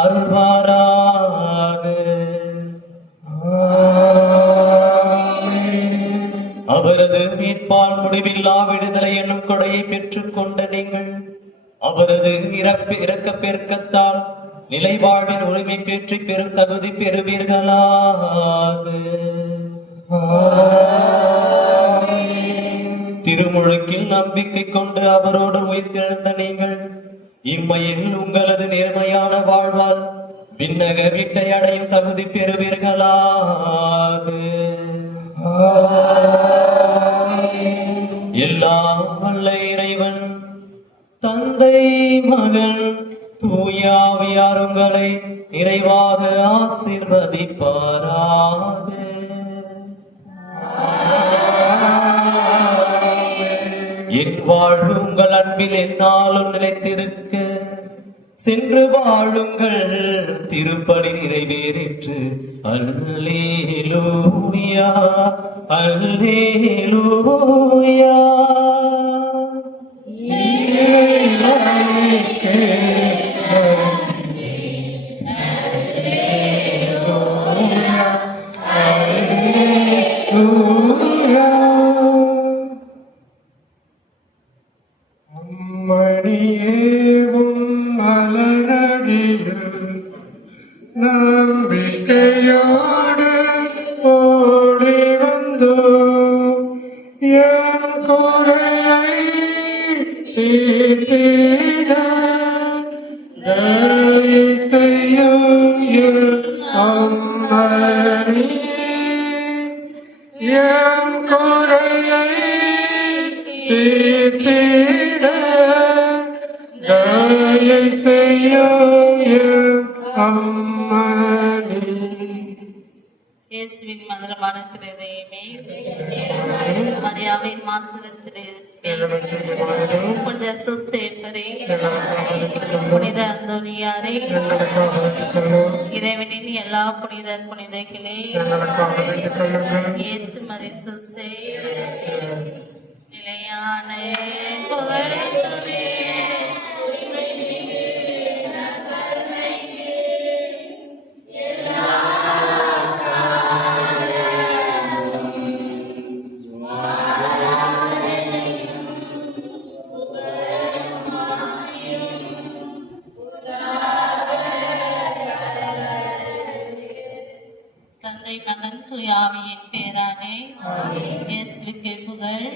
அருள்வாராக. அவரது மீட்பால் முடிவில்லா விடுதலை என்னும் கொடையை பெற்றுக் கொண்ட நீங்கள் அவரது இறக்க பெருக்கத்தால் நிலை வாழ்வின் உரிமை பெற்று பெரும் தகுதி பெறுவீர்களாக. திருமுழுக்கில் நம்பிக்கை கொண்டு அவரோடு உயிர்த்தெழுந்த நீங்கள் இம்மையில் உங்களது நேர்மையான வாழ்வால் விண்ணக வீட்டை அடையும் தகுதி பெறுவீர்களாக. எல்லாம் வல்ல இறைவன் தந்தை மகன் தூயாவியார் உங்களை நிறைவாக ஆசீர்வதிப்பாராக. என் வாழ்வு உங்கள் அன்பில் என்னாலும் நிலைத்திருக்க சென்று வாழுங்கள். திருப்பலி நிறைவேறிற்று. அல்லேலூயா அல்லேலூயா. மணியேவும் மலரடியில் நம்பிக்கையோடு ஓடி வந்தோ என் குறையை தீர்த்திட தயவு செய்யும் என் அம்மணி என் குறையை தீர்த்திட தயை செய்யும் என் அம்மணி. இயேசுவின் மதுரமான திருதயமே, மரியாவின் மாசுரத்திலே, புனித சூசேப்பரே, புனித அந்தோனியாரே, இறைவனின் எல்லா புனிதர் புனிதைகளே, இயேசு மரிசூசே, நிலையான புகழ்த்துவே. தந்தை மகன் தூயாவியின் பேரானே, இயேசுவுக்கே புகழ்.